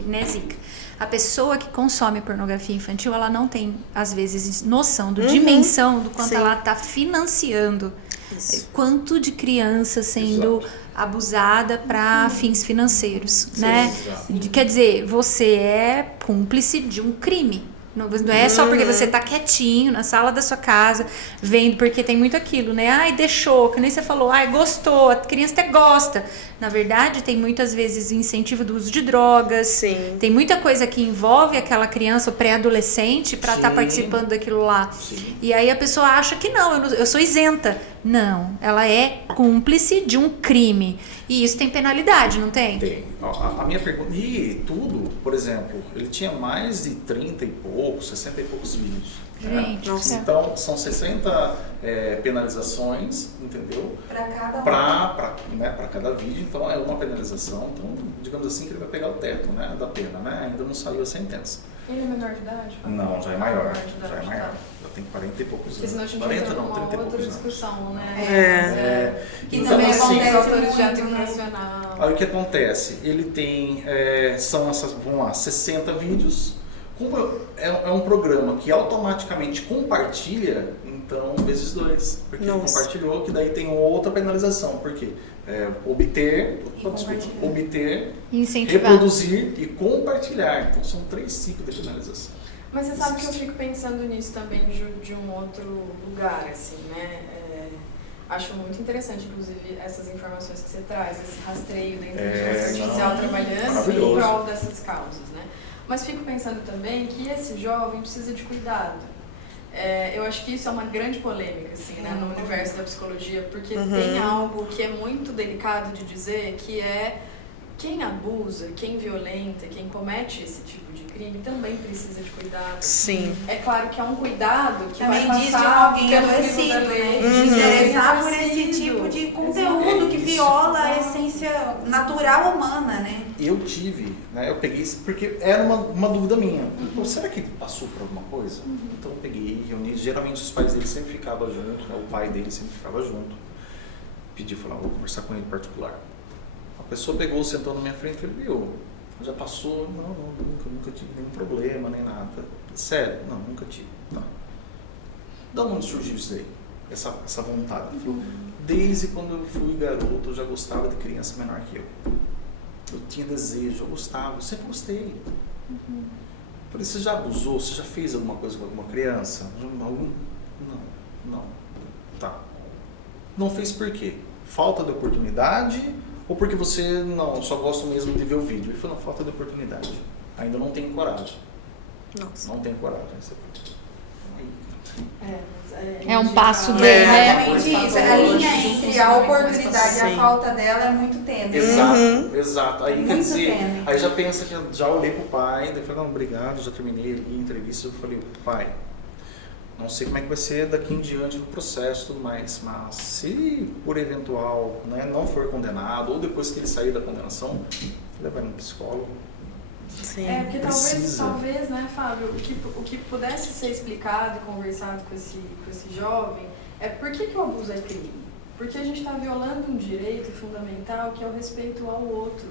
né, Zica? A pessoa que consome a pornografia infantil, ela não tem, às vezes, noção do dimensão do quanto Sim. ela está financiando. Isso. Quanto de criança sendo Exato. abusada para fins financeiros, né? exato. Quer dizer, você é cúmplice de um crime. Não é só porque você tá quietinho na sala da sua casa, vendo, porque tem muito aquilo, né? Ai, deixou, que nem você falou, ai, gostou, a criança até gosta. Na verdade, tem muitas vezes incentivo do uso de drogas. Sim. Tem muita coisa que envolve aquela criança, o pré-adolescente, para estar Sim. participando daquilo lá. Sim. E aí a pessoa acha que não, eu sou isenta. Não, ela é cúmplice de um crime. E isso tem penalidade, não tem? Tem. A minha pergunta. E tudo, por exemplo, ele tinha mais de 30 e poucos, 60 e poucos vídeos. Gente, né? nossa. Então, são 60 penalizações, entendeu? Para cada um. Para cada vídeo, então é uma penalização. Então, digamos assim, que ele vai pegar o teto, né, da pena, né? Ainda não saiu a sentença. Ele é menor de idade? Não, já é maior. Menor de idade, Já é maior. tá. Já tem 40 e poucos Porque senão a anos. gente 40 entra não, numa 30 e outra poucos anos. discussão, né? Que Então, também assim, acontece Os autores de muito, ato né? infracional. Aí o que acontece? Ele tem, são essas, vamos lá, 60 vídeos. Como é um programa que automaticamente compartilha, então, vezes 2. Porque ele Nossa. compartilhou, que daí tem outra penalização. Por quê? Obter, Incentivar. reproduzir e compartilhar. Então, são 3 tipos de penalização. Mas você sabe que eu fico pensando nisso também de um outro lugar, assim, né? Acho muito interessante, inclusive, essas informações que você traz, esse rastreio da inteligência artificial trabalhando maravilhoso. em prol dessas causas, né? Mas fico pensando também que esse jovem precisa de cuidado. Eu acho que isso é uma grande polêmica, assim, né, no universo da psicologia, porque tem algo que é muito delicado de dizer, que é quem abusa, quem violenta, quem comete esse tipo de crime também precisa de cuidado. Sim. É claro que é um cuidado que Também vai diz de passar alguém pelo adoecido, crivo da né? lei. De se interessar por esse Adoecido. tipo de conteúdo que viola a essência natural humana, né? Eu tive, né, eu peguei isso porque era uma dúvida minha. Então, será que ele passou por alguma coisa? Então eu peguei, reuni, geralmente os pais dele sempre ficavam junto, né, o pai dele sempre ficava junto. Pedi, falei, vou conversar com ele em particular. A pessoa pegou, sentou na minha frente e falou, viu, já passou? Não, nunca tive nenhum problema, nem nada. Sério? Não, nunca tive. Não. Da onde surgiu isso aí? Essa vontade? Ele falou, desde quando eu fui garoto, eu já gostava de criança menor que eu. Eu tinha desejo, eu gostava, eu sempre gostei. Falei, você já abusou? Você já fez alguma coisa com alguma criança? Não. Tá. Não fez por quê? Falta de oportunidade ou porque você não, só gosta mesmo de ver o vídeo? Ele falou, não, falta de oportunidade. Ainda não tenho coragem. Nossa. Não tenho coragem. É um passo dele, né? Exatamente isso. A linha entre a oportunidade e a Sim. falta dela é muito tênue. Exato. Aí quer Muito dizer, tênue. aí já pensa que já olhei pro pai, daí falei, não, obrigado, já terminei ali a entrevista, eu falei, pai, não sei como é que vai ser daqui em diante no processo e tudo mais, mas se por eventual, né, não for condenado, ou depois que ele sair da condenação, levar ele no psicólogo. Sim. Porque Precisa. talvez, né, Fábio, o que pudesse ser explicado e conversado com esse jovem é por que o abuso é crime? Porque a gente está violando um direito fundamental que é o respeito ao outro,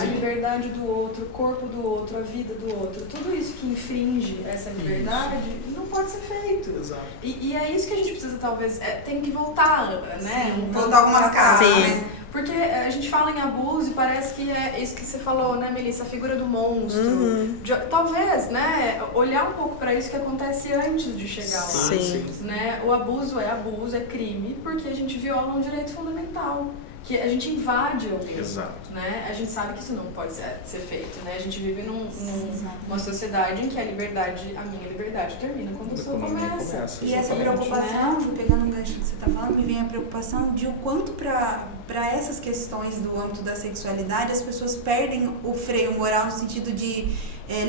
a liberdade do outro, o corpo do outro, a vida do outro. Tudo isso que infringe essa liberdade não pode ser feito. Exato. E é isso que a gente precisa, talvez, tem que voltar, né? Sim, voltar algumas casas. Sim. Né? Porque a gente fala em abuso e parece que é isso que você falou, né, Melissa? A figura do monstro. Talvez, né, olhar um pouco para isso que acontece antes de chegar lá. Sim. Né? O abuso, é crime, porque a gente viola um direito fundamental. Que a gente invade alguém, Exato. né? A gente sabe que isso não pode ser feito, né? A gente vive numa sociedade em que a minha liberdade termina quando a sua começa. E essa preocupação, pegando um gancho que você está falando, me vem a preocupação de o quanto para essas questões do âmbito da sexualidade as pessoas perdem o freio moral no sentido de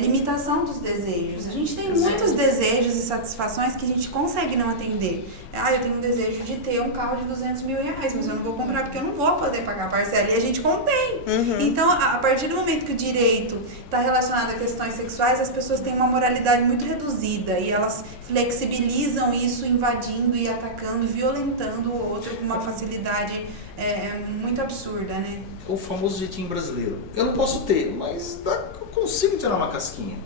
limitação dos desejos. A gente tem muitos desejos e satisfações que a gente consegue não atender. Eu tenho um desejo de ter um carro de R$200 mil, mas eu não vou comprar porque eu não vou poder pagar a parcela. E a gente contém. Então, a partir do momento que o direito está relacionado a questões sexuais, as pessoas têm uma moralidade muito reduzida e elas flexibilizam isso, invadindo e atacando, violentando o outro com uma facilidade muito absurda, né? O famoso jeitinho brasileiro. Eu não posso ter, mas eu consigo tirar uma casquinha.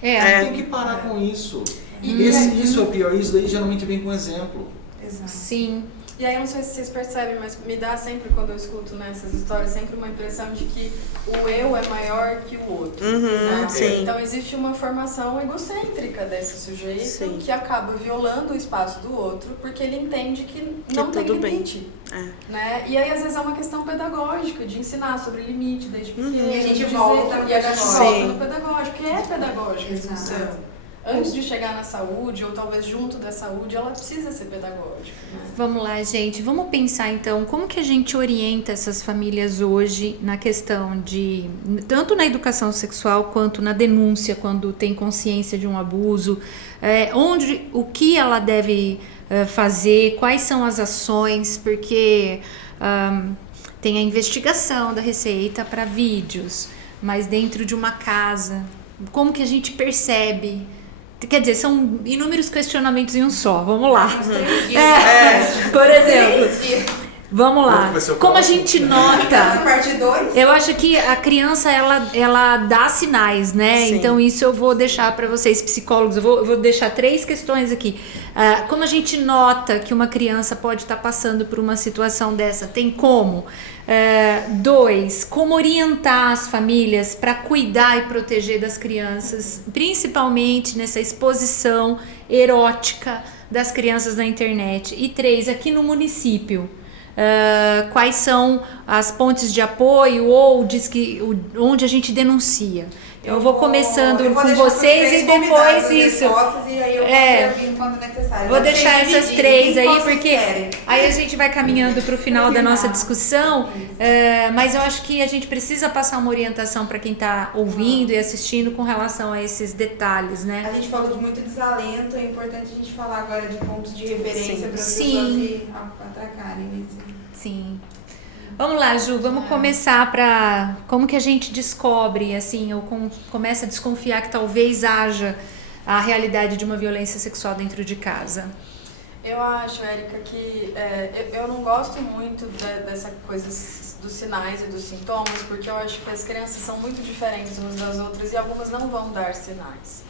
Tem que parar com isso. Isso é o pior, isso daí geralmente vem com exemplo. Exato. Sim. E aí, eu não sei se vocês percebem, mas me dá sempre, quando eu escuto nessas histórias, sempre uma impressão de que o eu é maior que o outro. Sim. Então, existe uma formação egocêntrica desse sujeito que acaba violando o espaço do outro, porque ele entende que não tem limite. Né? E aí, às vezes, é uma questão pedagógica, de ensinar sobre limite desde pequeno. E a gente volta no pedagógico, que é pedagógico. Exato. Antes de chegar na saúde, ou talvez junto da saúde, ela precisa ser pedagógica. Né? Vamos lá, gente. Vamos pensar então como que a gente orienta essas famílias hoje na questão de, tanto na educação sexual quanto na denúncia quando tem consciência de um abuso, o que ela deve fazer, quais são as ações, porque tem a investigação da Receita para vídeos, mas dentro de uma casa, como que a gente percebe? Quer dizer, são inúmeros questionamentos em um só. Vamos lá. Por exemplo, vamos lá. Como a gente nota? Parte 2. Eu acho que a criança ela dá sinais, né? Sim. Então isso eu vou deixar para vocês psicólogos. Eu vou deixar 3 questões aqui. Como a gente nota que uma criança pode estar passando por uma situação dessa? Tem como? 2, como orientar as famílias para cuidar e proteger das crianças, principalmente nessa exposição erótica das crianças na internet. E 3, aqui no município, quais são as pontes de apoio ou onde a gente denuncia. Eu vou começando com vocês e depois isso. E aí eu vou servir quando necessário. Vou deixar essas 3 aí, porque aí a gente vai caminhando para o final da nossa discussão, mas eu acho que a gente precisa passar uma orientação para quem está ouvindo e assistindo com relação a esses detalhes, né? A gente falou de muito desalento, é importante a gente falar agora de pontos de referência para as pessoas se atracarem nesse. Sim. Vamos lá, Ju, vamos começar para como que a gente descobre, assim, ou começa a desconfiar que talvez haja a realidade de uma violência sexual dentro de casa. Eu acho, Érica, que eu não gosto muito dessa coisa dos sinais e dos sintomas, porque eu acho que as crianças são muito diferentes umas das outras e algumas não vão dar sinais.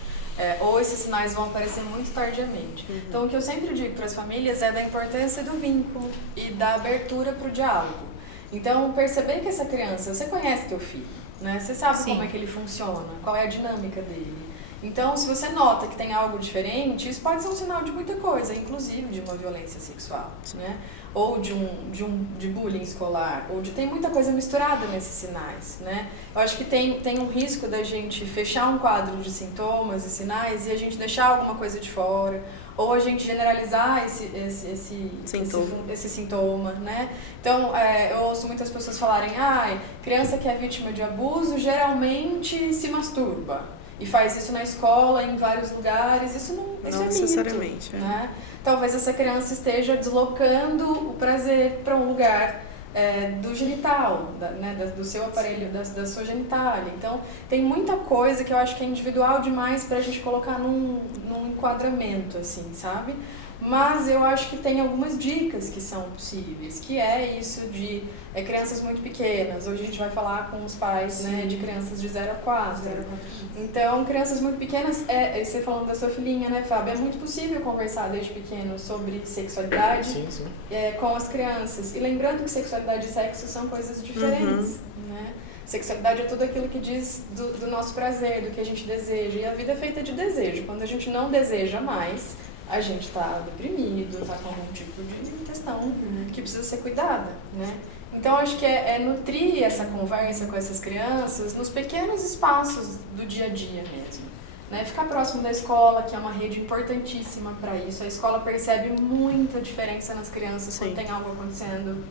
Ou esses sinais vão aparecer muito tardiamente. Então, o que eu sempre digo para as famílias é da importância do vínculo e da abertura para o diálogo. Então, perceber que essa criança, você conhece teu filho, né? Você sabe como é que ele funciona, qual é a dinâmica dele. Então, se você nota que tem algo diferente, isso pode ser um sinal de muita coisa, inclusive de uma violência sexual, né? Ou de bullying escolar, tem muita coisa misturada nesses sinais, né? Eu acho que tem um risco da gente fechar um quadro de sintomas e sinais e a gente deixar alguma coisa de fora, ou a gente generalizar esse sintoma, né? Então, eu ouço muitas pessoas falarem, criança que é vítima de abuso geralmente se masturba. E faz isso na escola, em vários lugares, isso é necessariamente, mito, né? Talvez essa criança esteja deslocando o prazer para um lugar do genital, do seu aparelho, da sua genitália. Então, tem muita coisa que eu acho que é individual demais para a gente colocar num enquadramento, assim, sabe? Mas eu acho que tem algumas dicas que são possíveis, que é isso de crianças muito pequenas. Hoje a gente vai falar com os pais, né, de crianças de 0 a 4. Então, crianças muito pequenas, você falando da sua filhinha, né, Fábio? É muito possível conversar desde pequeno sobre sexualidade com as crianças. E lembrando que sexualidade e sexo são coisas diferentes, né? Sexualidade é tudo aquilo que diz do nosso prazer, do que a gente deseja. E a vida é feita de desejo. Quando a gente não deseja mais, a gente está deprimido, está com algum tipo de questão que precisa ser cuidada, né? Então, acho que é nutrir essa conversa com essas crianças nos pequenos espaços do dia a dia mesmo. Né? Ficar próximo da escola, que é uma rede importantíssima para isso. A escola percebe muita diferença nas crianças quando tem algo acontecendo.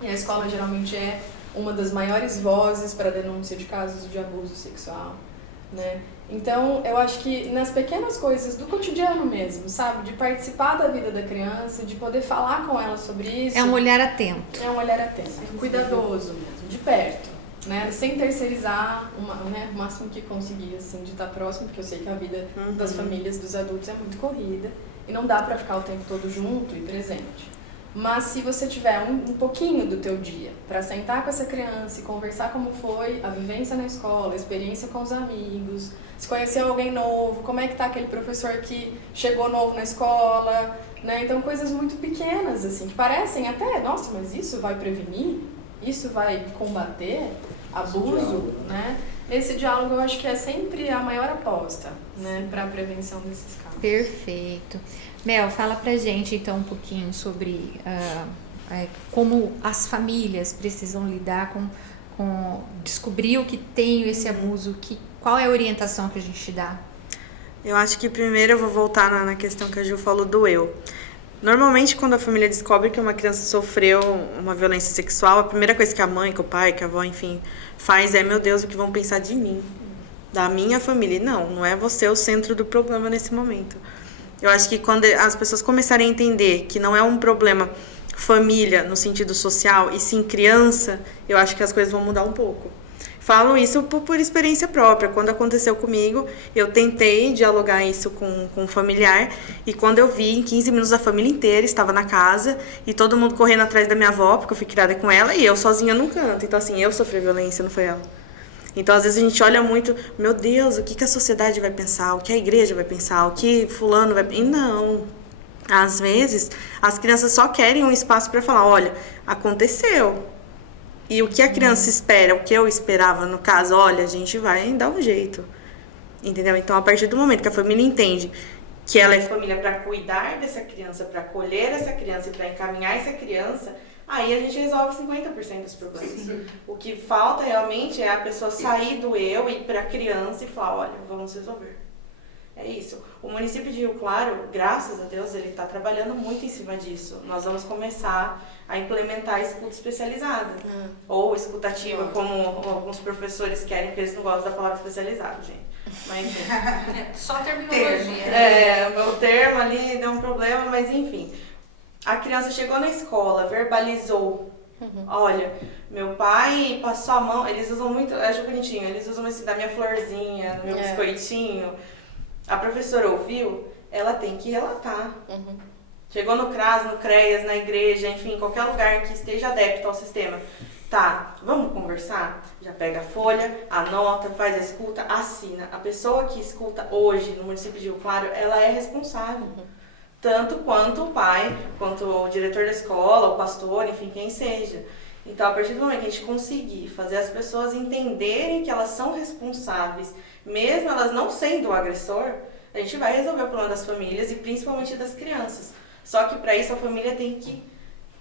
E a escola geralmente é uma das maiores vozes para denúncia de casos de abuso sexual, né? Então, eu acho que nas pequenas coisas do cotidiano mesmo, sabe? De participar da vida da criança, de poder falar com ela sobre isso. É um olhar atento. É um olhar atento, cuidadoso mesmo, de perto, né? Sem terceirizar, né? O máximo que conseguir, assim, de estar próximo, porque eu sei que a vida das famílias, dos adultos é muito corrida e não dá pra ficar o tempo todo junto e presente. Mas se você tiver um pouquinho do teu dia para sentar com essa criança e conversar como foi a vivência na escola, a experiência com os amigos, se conheceu alguém novo, como é que tá aquele professor que chegou novo na escola, né? Então coisas muito pequenas, assim, que parecem até, nossa, mas isso vai prevenir? Isso vai combater abuso, né? Esse diálogo eu acho que é sempre a maior aposta, né, para a prevenção desses casos. Perfeito. Mel, fala pra gente então um pouquinho sobre como as famílias precisam lidar com descobrir o que tem esse abuso, qual é a orientação que a gente dá? Eu acho que primeiro eu vou voltar na questão que a Ju falou do eu. Normalmente, quando a família descobre que uma criança sofreu uma violência sexual, a primeira coisa que a mãe, que o pai, que a avó, enfim, faz é: meu Deus, o que vão pensar de mim? Da minha família. Não é você o centro do problema nesse momento. Eu acho que quando as pessoas começarem a entender que não é um problema família no sentido social e sim criança, eu acho que as coisas vão mudar um pouco. Falo isso por experiência própria. Quando aconteceu comigo, eu tentei dialogar isso com um familiar e quando eu vi, em 15 minutos a família inteira estava na casa e todo mundo correndo atrás da minha avó, porque eu fui criada com ela, e eu sozinha num canto. Então, assim, eu sofri violência, não foi ela. Então, às vezes a gente olha muito, meu Deus, o que a sociedade vai pensar, o que a igreja vai pensar, o que fulano vai pensar. E não. Às vezes, as crianças só querem um espaço para falar: olha, aconteceu. E o que a criança espera, o que eu esperava no caso, olha, a gente vai dar um jeito. Entendeu? Então, a partir do momento que a família entende que ela é família para cuidar dessa criança, para acolher essa criança e para encaminhar essa criança, aí a gente resolve 50% dos problemas. Sim. O que falta realmente é a pessoa sair do eu e ir para a criança e falar: olha, vamos resolver. É isso. O município de Rio Claro, graças a Deus, ele está trabalhando muito em cima disso. Nós vamos começar a implementar a escuta especializada. Ou escutativa, como alguns professores querem, porque eles não gostam da palavra especializado, gente. Mas, enfim. Só terminologia. O termo ali deu um problema, mas enfim. A criança chegou na escola, verbalizou: olha, meu pai passou a mão, eles usam muito, acho bonitinho, eles usam esse da minha florzinha, do meu biscoitinho. A professora ouviu, ela tem que relatar. Chegou no CRAS, no CREAS, na igreja, enfim, qualquer lugar que esteja adepto ao sistema. Tá, vamos conversar? Já pega a folha, anota, faz a escuta, assina. A pessoa que escuta hoje no município de Rio Claro, ela é responsável. Tanto quanto o pai, quanto o diretor da escola, o pastor, enfim, quem seja. Então, a partir do momento que a gente conseguir fazer as pessoas entenderem que elas são responsáveis, mesmo elas não sendo o agressor, a gente vai resolver o problema das famílias e principalmente das crianças. Só que para isso a família tem que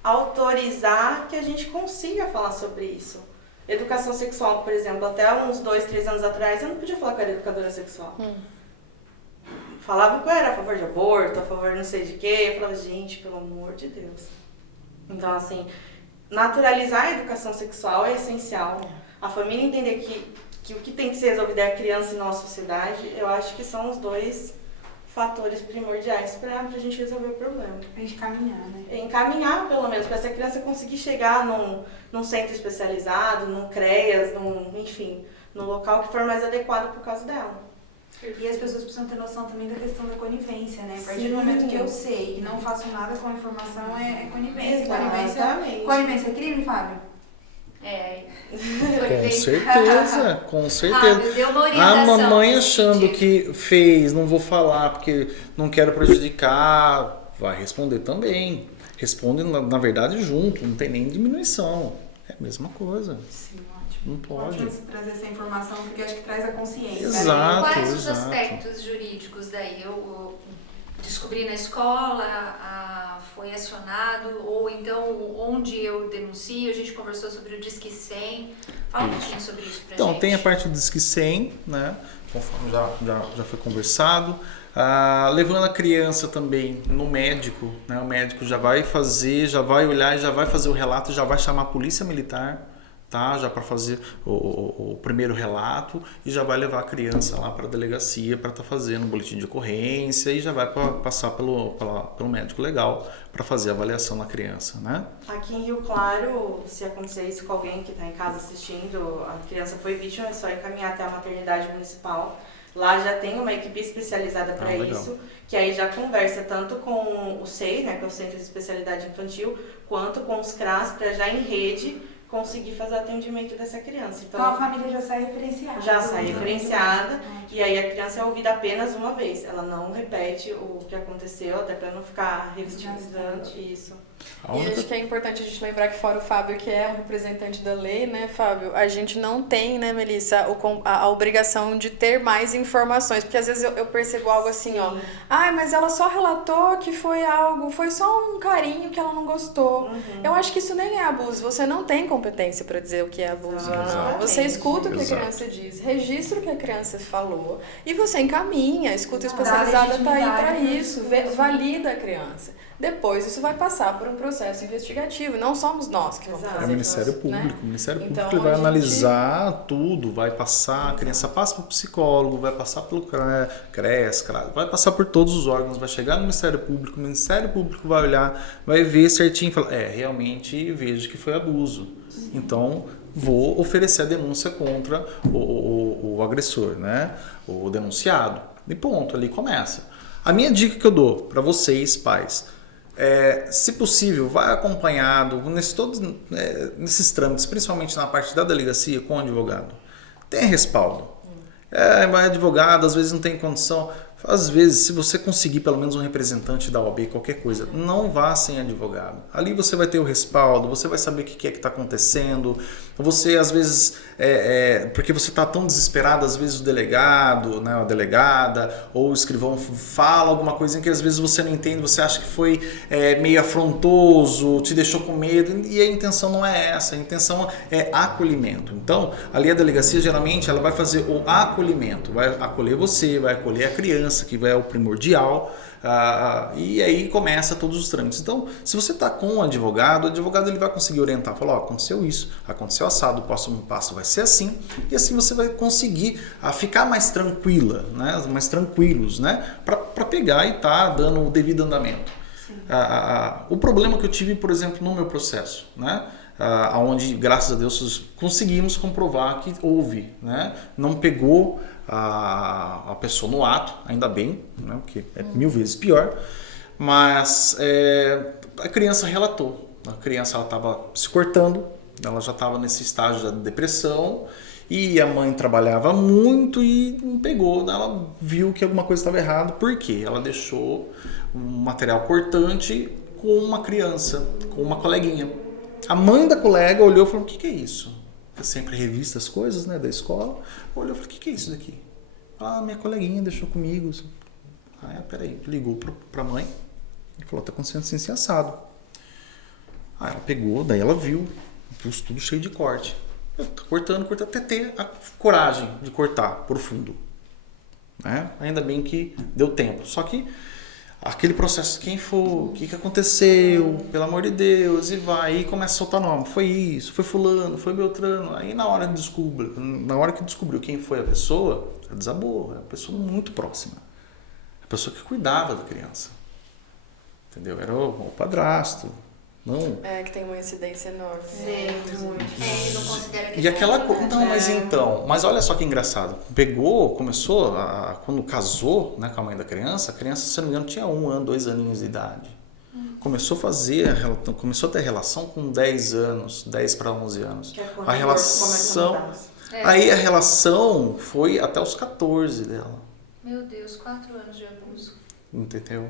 autorizar que a gente consiga falar sobre isso. Educação sexual, por exemplo, até uns 2, 3 anos atrás, eu não podia falar que eu era educadora sexual. Falava que eu era a favor de aborto, a favor não sei de quê. Eu falava: gente, pelo amor de Deus. Então, assim, naturalizar a educação sexual é essencial. A família entender que o que tem que ser resolvido é a criança e não a sociedade, eu acho que são os dois fatores primordiais para a gente resolver o problema. A gente caminhar, né? Encaminhar, pelo menos, para essa criança conseguir chegar num centro especializado, num CREAS, enfim, no local que for mais adequado por causa dela. E as pessoas precisam ter noção também da questão da conivência, né? A partir do momento que eu sei e não faço nada com a informação, é conivência. Exatamente. Conivência é crime, Fábio? Com certeza, com certeza. Deu uma A orientação mamãe nesse achando sentido. que fez, não vou falar porque não quero prejudicar, vai responder também. Responde, na verdade, junto, não tem nem diminuição. É a mesma coisa. Sim, ótimo. Não pode. Ótimo você trazer essa informação, porque acho que traz a consciência. Exato. Quais os exato. aspectos jurídicos daí? Eu descobri na escola, foi acionado, ou então onde eu denuncio, a gente conversou sobre o Disque 100. Fala um pouquinho sobre isso pra Então, gente. tem a parte do Disque 100, né? Conforme já foi conversado. Levando a criança também no médico, né? O médico já vai fazer, já vai olhar, já vai fazer o relato, já vai chamar a polícia militar, tá? Já para fazer o primeiro relato e já vai levar a criança lá para a delegacia para estar fazendo um boletim de ocorrência e já vai passar pelo médico legal para fazer a avaliação na criança, né? Aqui em Rio Claro, se acontecer isso com alguém que está em casa assistindo, a criança foi vítima, é só encaminhar até a maternidade municipal. Lá já tem uma equipe especializada para isso, que aí já conversa tanto com o SEI, né, que é o Centro de Especialidade Infantil, quanto com os CRAS, para já em rede conseguir fazer o atendimento dessa criança. Então a família já sai referenciada. Já sai referenciada e aí a criança é ouvida apenas uma vez. Ela não repete o que aconteceu, até para não ficar revitalizando isso. E acho que é importante a gente lembrar que fora o Fábio, que é um representante da lei, né, Fábio? A gente não tem, né, Melissa, a obrigação de ter mais informações. Porque às vezes eu percebo algo assim, ó. Mas ela só relatou que foi só um carinho que ela não gostou. Eu acho que isso nem é abuso. Você não tem competência para dizer o que é abuso. Não. Você escuta o que a criança diz, registra o que a criança falou e você encaminha. A escuta especializada está aí para isso, valida a criança. Depois isso vai passar por um processo investigativo. Não somos nós que vamos fazer. É o Ministério isso, Público. né? O Ministério Público Então, ele vai a gente- analisar tudo, vai passar, a criança passa para o psicólogo, vai passar pelo CRES, vai passar por todos os órgãos, vai chegar no Ministério Público, o Ministério Público vai olhar, vai ver certinho e falar, realmente vejo que foi abuso. Então, vou oferecer a denúncia contra o agressor, né? O denunciado. E ponto, ali começa. A minha dica que eu dou para vocês, pais, se possível, vai acompanhado nesses trâmites, principalmente na parte da delegacia com o advogado. Tenha respaldo. Vai advogado, às vezes não tem condição. Às vezes, se você conseguir pelo menos um representante da OAB, qualquer coisa, não vá sem advogado. Ali você vai ter o respaldo, você vai saber o que é que está acontecendo. Você, às vezes, porque você está tão desesperado, às vezes o delegado, né, a delegada ou o escrivão fala alguma coisa que às vezes você não entende, você acha que foi meio afrontoso, te deixou com medo, e a intenção não é essa, a intenção é acolhimento. Então, ali a delegacia, geralmente, ela vai fazer o acolhimento, vai acolher você, vai acolher a criança, que é o primordial, e aí começa todos os trâmites. Então, se você está com um advogado, o advogado ele vai conseguir orientar, falar, aconteceu isso, aconteceu assado, o próximo passo vai ser assim, e assim você vai conseguir ficar mais tranquila, né? Mais tranquilos, né? Para pegar e tá dando o devido andamento. O problema que eu tive, por exemplo, no meu processo, né? Onde, graças a Deus, conseguimos comprovar que houve, né? Não pegou a pessoa no ato, ainda bem, né? Porque é 1000 vezes pior, mas a criança relatou. A criança estava se cortando, ela já estava nesse estágio da depressão e a mãe trabalhava muito e não pegou. Ela viu que alguma coisa estava errada, porque ela deixou um material cortante com uma criança, com uma coleguinha. A mãe da colega olhou e falou, o que é isso? Eu sempre revisto as coisas, né, da escola. Olhou e falou, o que é isso daqui? Minha coleguinha deixou comigo. Peraí, ligou para a mãe e falou, tá acontecendo assim, assado. Ela pegou, daí ela viu tudo cheio de corte. Tá cortando, até ter a coragem de cortar profundo. Né? Ainda bem que deu tempo. Só que aquele processo, quem foi, o que aconteceu, pelo amor de Deus, e vai, e começa a soltar nome. Foi isso, foi fulano, foi Beltrano. Aí na hora que descobriu quem foi a pessoa, ela desabou. É uma pessoa muito próxima. A pessoa que cuidava da criança. Entendeu? Era o padrasto. Não. É, que tem uma incidência enorme. Sim, muito. Ele não considera que E aquela coisa. coisa. Não, mas olha só que engraçado. Começou, quando casou, né, com a mãe da criança, a criança, se não me engano, tinha 1 ano, 2 aninhos de idade. Começou a ter relação com 10 anos, 10 para 11 anos. Que é quando A o corpo começa a relação. mudar. Aí a relação foi até os 14 dela. Meu Deus, 4 anos de abuso. Entendeu?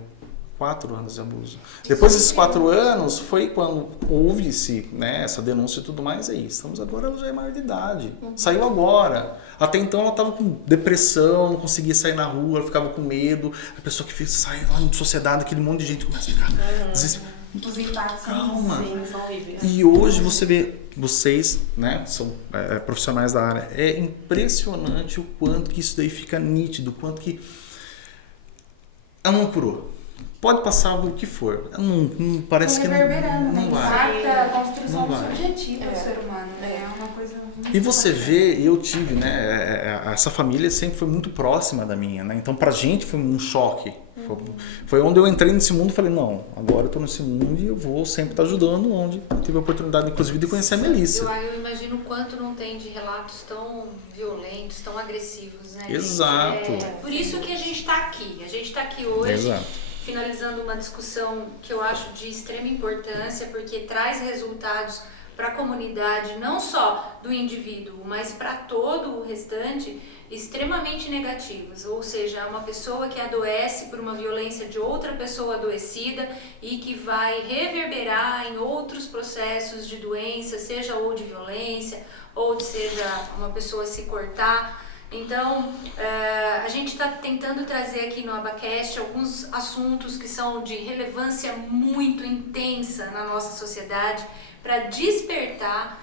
4 anos de abuso. Depois desses 4 anos foi quando houve-se, né, essa denúncia e tudo mais. Aí estamos agora, ela já é maior de idade. Saiu agora. Até então ela estava com depressão, não conseguia sair na rua, ela ficava com medo. A pessoa que sai lá na sociedade, aquele monte de gente começa a ficar desesperada. Os impactos Calma. Sim, são horríveis. E hoje você vê, vocês, né, são profissionais da área, é impressionante o quanto que isso daí fica nítido, o quanto que ela não curou. Pode passar o que for, não parece que reverberando, não vai. impacta a construção Não vai. subjetiva do ser humano. É uma coisa muito E você importante. vê, eu tive, né, essa família sempre foi muito próxima da minha, né, então pra gente foi um choque. Foi onde eu entrei nesse mundo e falei, não, agora eu tô nesse mundo e eu vou sempre estar ajudando onde eu tive a oportunidade, inclusive, de conhecer a Melissa. Eu imagino o quanto não tem de relatos tão violentos, tão agressivos, né? Exato. Por isso que a gente está aqui. A gente está aqui hoje, Exato. finalizando uma discussão que eu acho de extrema importância, porque traz resultados para a comunidade, não só do indivíduo, mas para todo o restante, extremamente negativos. Ou seja, uma pessoa que adoece por uma violência de outra pessoa adoecida e que vai reverberar em outros processos de doença, seja ou de violência, ou seja uma pessoa se cortar. Então, a gente está tentando trazer aqui no Abacast alguns assuntos que são de relevância muito intensa na nossa sociedade para despertar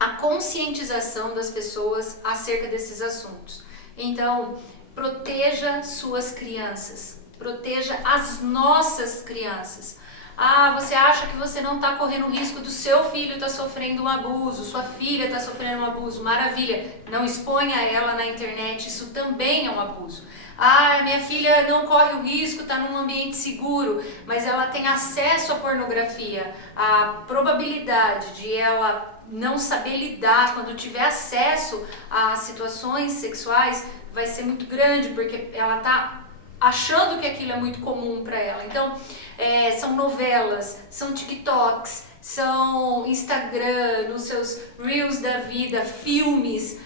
a conscientização das pessoas acerca desses assuntos. Então, proteja suas crianças, proteja as nossas crianças. Ah, você acha que você não está correndo risco do seu filho estar sofrendo um abuso, sua filha está sofrendo um abuso, maravilha, não exponha ela na internet, isso também é um abuso. Ah, minha filha não corre o risco, está num ambiente seguro, mas ela tem acesso à pornografia, a probabilidade de ela não saber lidar quando tiver acesso a situações sexuais vai ser muito grande, porque ela está achando que aquilo é muito comum para ela. Então, são novelas, são TikToks, são Instagram, nos seus Reels da vida, filmes,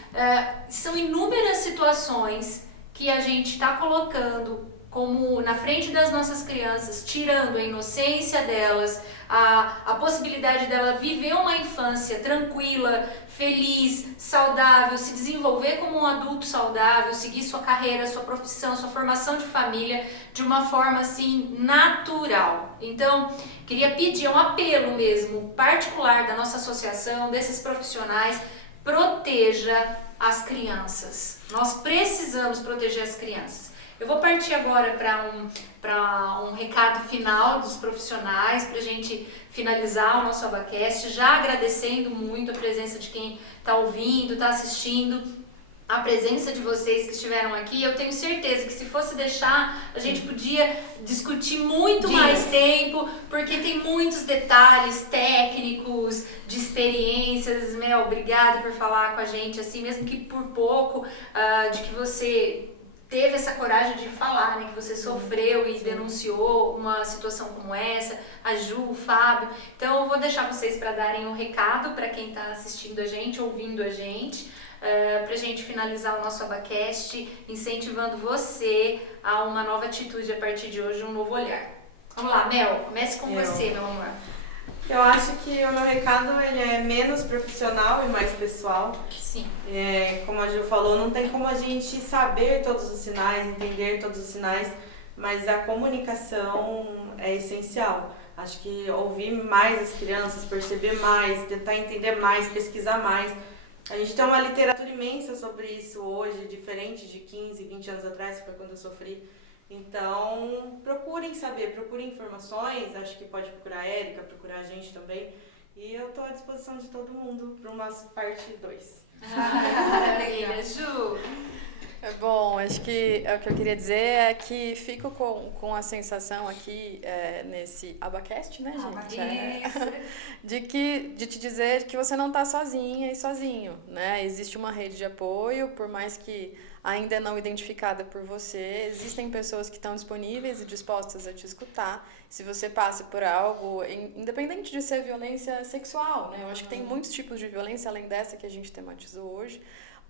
são inúmeras situações que a gente está colocando como na frente das nossas crianças, tirando a inocência delas, a possibilidade dela viver uma infância tranquila, feliz, saudável, se desenvolver como um adulto saudável, seguir sua carreira, sua profissão, sua formação de família de uma forma assim natural. Então, queria pedir um apelo mesmo particular da nossa associação, desses profissionais, proteja as crianças. Nós precisamos proteger as crianças. Eu vou partir agora para um recado final dos profissionais, para a gente finalizar o nosso Abacast, já agradecendo muito a presença de quem está ouvindo, está assistindo, a presença de vocês que estiveram aqui. Eu tenho certeza que se fosse deixar, a gente podia discutir muito mais tempo, porque tem muitos detalhes técnicos, de experiências. Mel, obrigada por falar com a gente, assim, mesmo que por pouco, de que você teve essa coragem de falar, né, que você sofreu e denunciou uma situação como essa, a Ju, o Fábio. Então eu vou deixar vocês para darem um recado para quem está assistindo a gente, ouvindo a gente, para a gente finalizar o nosso Abacast, incentivando você a uma nova atitude a partir de hoje, um novo olhar. Vamos lá, Mel, comece com você, meu amor. Eu acho que o meu recado ele é menos profissional e mais pessoal. Sim. Como a Ju falou, não tem como a gente saber todos os sinais, entender todos os sinais, mas a comunicação é essencial. Acho que ouvir mais as crianças, perceber mais, tentar entender mais, pesquisar mais. A gente tem uma literatura imensa sobre isso hoje, diferente de 15, 20 anos atrás, que foi quando eu sofri. Então, procurem saber, procurem informações, acho que pode procurar a Érica, procurar a gente também. E eu estou à disposição de todo mundo para uma parte 2. Maravilha, Ju. Bom, acho que o que eu queria dizer é que fico com a sensação aqui nesse Abacast, né, gente? De te dizer que você não está sozinha e sozinho, né? Existe uma rede de apoio, por mais que ainda não identificada por você, existem pessoas que estão disponíveis e dispostas a te escutar. Se você passa por algo, independente de ser violência sexual, né? Eu acho que tem muitos tipos de violência além dessa que a gente tematizou hoje.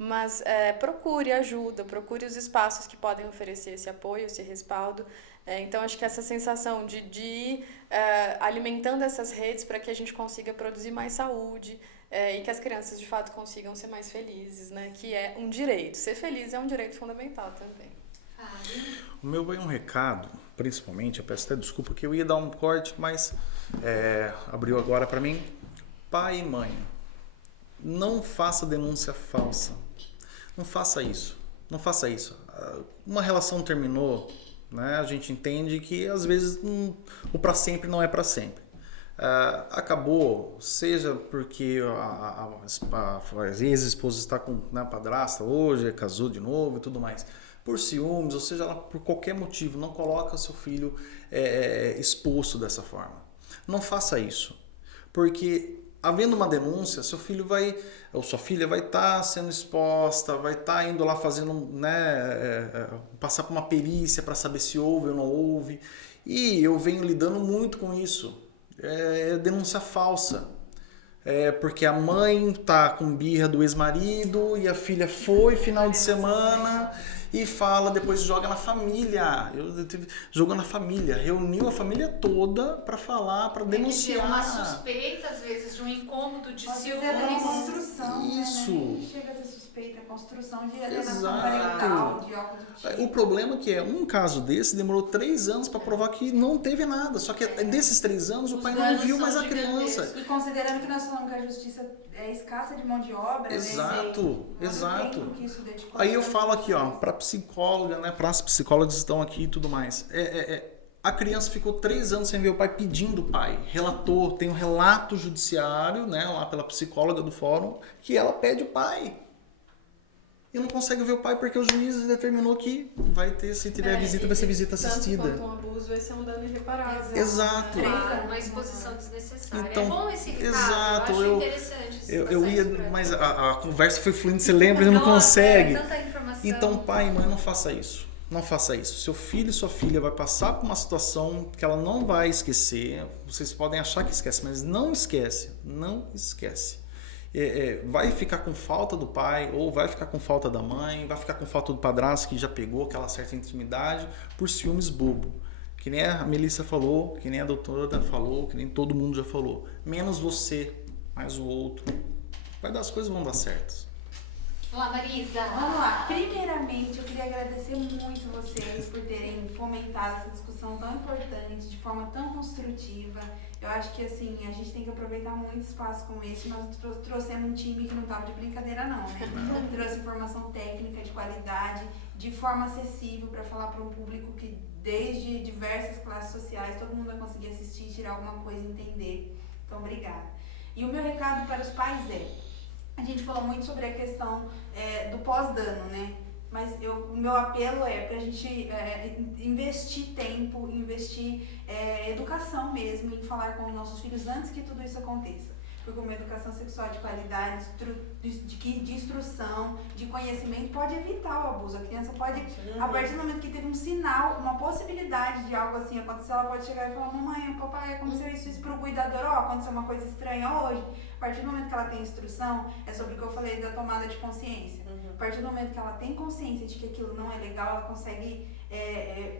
Mas procure ajuda, procure os espaços que podem oferecer esse apoio, esse respaldo. Então, acho que essa sensação de ir alimentando essas redes para que a gente consiga produzir mais saúde e que as crianças, de fato, consigam ser mais felizes, né? Que é um direito. Ser feliz é um direito fundamental também. O meu vai um recado, principalmente, eu peço até desculpa que eu ia dar um corte, mas abriu agora para mim. Pai e mãe, não faça denúncia falsa. Não faça isso. Não faça isso. Uma relação terminou, né? A gente entende que às vezes o para sempre não é para sempre. Acabou, seja porque a ex-esposa está com a padrasta hoje, casou de novo e tudo mais, por ciúmes, ou seja, por qualquer motivo, não coloca seu filho exposto dessa forma. Não faça isso, porque havendo uma denúncia, seu filho ou sua filha vai estar sendo exposta, vai estar indo lá fazendo, passar por uma perícia para saber se houve ou não houve. E eu venho lidando muito com isso. Denúncia falsa. Porque a mãe tá com birra do ex-marido e a filha foi final de semana e fala, depois joga na família. Jogou na família, reuniu a família toda para falar, para denunciar. Uma suspeita, às vezes, de um incômodo de ciúmes. Uma construção, isso. Né? Chega a ser suspeita, construção de alienação Exato. parental, de algo do tipo. O problema é que um caso desse demorou 3 anos para provar que não teve nada. Só que desses 3 anos o pai não viu mais a criança. E considerando que nós falamos que a justiça é escassa de mão de obra, exato, né? Exato. Que isso dê de Aí eu falo aqui, para psicóloga, né? Para as psicólogas que estão aqui e tudo mais. A criança ficou 3 anos sem ver o pai, pedindo o pai. Relatou, tem um relato judiciário, né? Lá pela psicóloga do fórum, que ela pede o pai. E não consegue ver o pai porque o juiz determinou que vai ter, se tiver visita, vai ser visita assistida. Tanto quanto um abuso, esse é um dano irreparável. Exato. Uma exposição desnecessária. Então, é bom esse recado, exato, eu acho interessante. Eu ia, mas a conversa foi fluindo, você lembra, ele não consegue. Tanta informação. Então, pai e mãe, não faça isso. Não faça isso. Seu filho e sua filha vai passar por uma situação que ela não vai esquecer. Vocês podem achar que esquece, mas não esquece. Não esquece. Vai ficar com falta do pai, ou vai ficar com falta da mãe, vai ficar com falta do padrasto que já pegou aquela certa intimidade por ciúmes bobo. Que nem a Melissa falou, que nem a doutora falou, que nem todo mundo já falou. Menos você, mais o outro. As coisas vão dar certo. Olá, Marisa. Vamos lá. Primeiramente, eu queria agradecer muito vocês por terem fomentado essa discussão tão importante, de forma tão construtiva. Eu acho que, assim, a gente tem que aproveitar muito espaço como esse. Nós trouxemos um time que não estava de brincadeira, não, né? Trouxe informação técnica de qualidade, de forma acessível, para falar para um público que, desde diversas classes sociais, todo mundo vai conseguir assistir, tirar alguma coisa e entender. Então, obrigada. E o meu recado para os pais a gente falou muito sobre a questão do pós-dano, né? Mas o meu apelo para a gente investir tempo, investir educação mesmo, em falar com os nossos filhos antes que tudo isso aconteça. Porque uma educação sexual de qualidade, de instrução, de conhecimento, pode evitar o abuso. A criança pode, a partir do momento que teve um sinal, uma possibilidade de algo assim acontecer, ela pode chegar e falar: mamãe, papai, aconteceu isso para o cuidador, aconteceu uma coisa estranha hoje. A partir do momento que ela tem instrução, é sobre o que eu falei da tomada de consciência. A partir do momento que ela tem consciência de que aquilo não é legal, ela consegue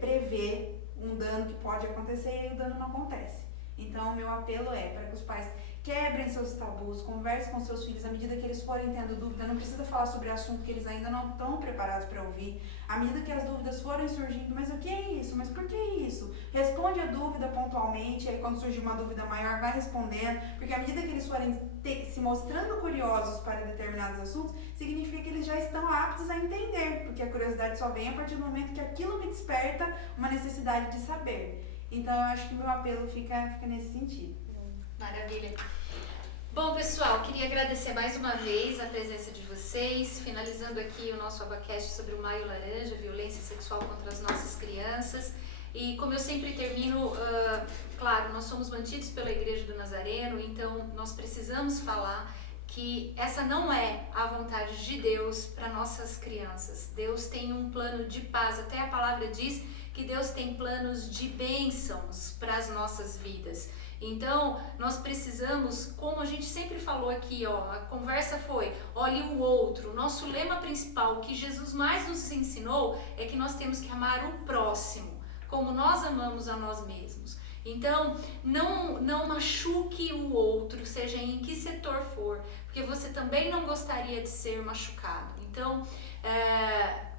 prever um dano que pode acontecer e aí o dano não acontece. Então, o meu apelo para que os pais quebrem seus tabus, conversem com seus filhos à medida que eles forem tendo dúvida. Não precisa falar sobre assunto que eles ainda não estão preparados para ouvir. À medida que as dúvidas forem surgindo: mas o que é isso? Mas por que isso? Responde a dúvida pontualmente, aí quando surgir uma dúvida maior, vai respondendo, porque à medida que eles forem se mostrando curiosos para determinados assuntos, significa que eles já estão aptos a entender, porque a curiosidade só vem a partir do momento que aquilo me desperta uma necessidade de saber. Então, eu acho que o meu apelo fica nesse sentido. Maravilha. Bom, pessoal, queria agradecer mais uma vez a presença de vocês, finalizando aqui o nosso Abacast sobre o Maio Laranja, violência sexual contra as nossas crianças. E como eu sempre termino, claro, nós somos mantidos pela Igreja do Nazareno, então nós precisamos falar que essa não é a vontade de Deus para nossas crianças. Deus tem um plano de paz, até a palavra diz que Deus tem planos de bênçãos para as nossas vidas. Então, nós precisamos, como a gente sempre falou aqui, a conversa foi, olhe o outro. Nosso lema principal, o que Jesus mais nos ensinou, é que nós temos que amar o próximo, como nós amamos a nós mesmos. Então, não machuque o outro, seja em que setor for, porque você também não gostaria de ser machucado. Então,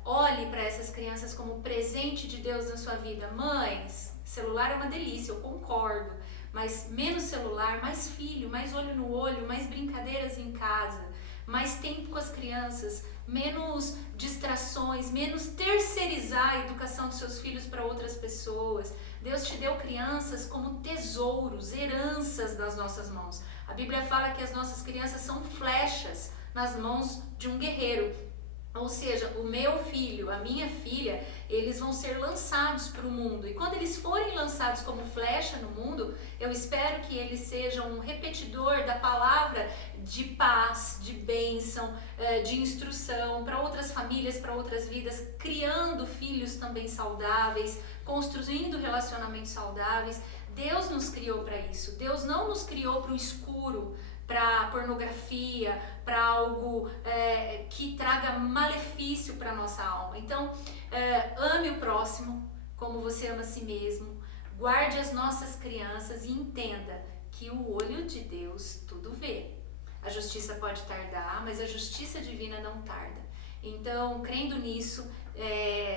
olhe para essas crianças como presente de Deus na sua vida. Mães, celular é uma delícia, eu concordo, mas menos celular, mais filho, mais olho no olho, mais brincadeiras em casa, mais tempo com as crianças, menos distrações, menos terceirizar a educação dos seus filhos para outras pessoas. Deus te deu crianças como tesouros, heranças nas nossas mãos. A Bíblia fala que as nossas crianças são flechas nas mãos de um guerreiro. Ou seja, o meu filho, a minha filha, eles vão ser lançados para o mundo. E quando eles forem lançados como flecha no mundo, eu espero que eles sejam um repetidor da palavra de paz, de bênção, de instrução para outras famílias, para outras vidas, criando filhos também saudáveis, construindo relacionamentos saudáveis. Deus nos criou para isso. Deus não nos criou para o escuro, para pornografia, para algo que traga malefício para a nossa alma. Então, ame o próximo como você ama a si mesmo, guarde as nossas crianças e entenda que o olho de Deus tudo vê. A justiça pode tardar, mas a justiça divina não tarda. Então, crendo nisso,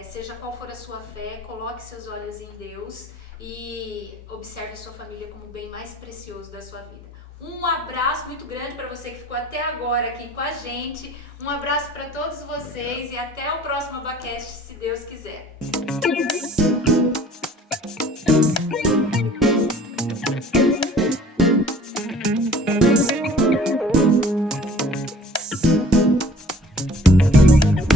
seja qual for a sua fé, coloque seus olhos em Deus e observe a sua família como o bem mais precioso da sua vida. Um abraço muito grande para você que ficou até agora aqui com a gente. Um abraço para todos vocês e até o próximo Abacast, se Deus quiser.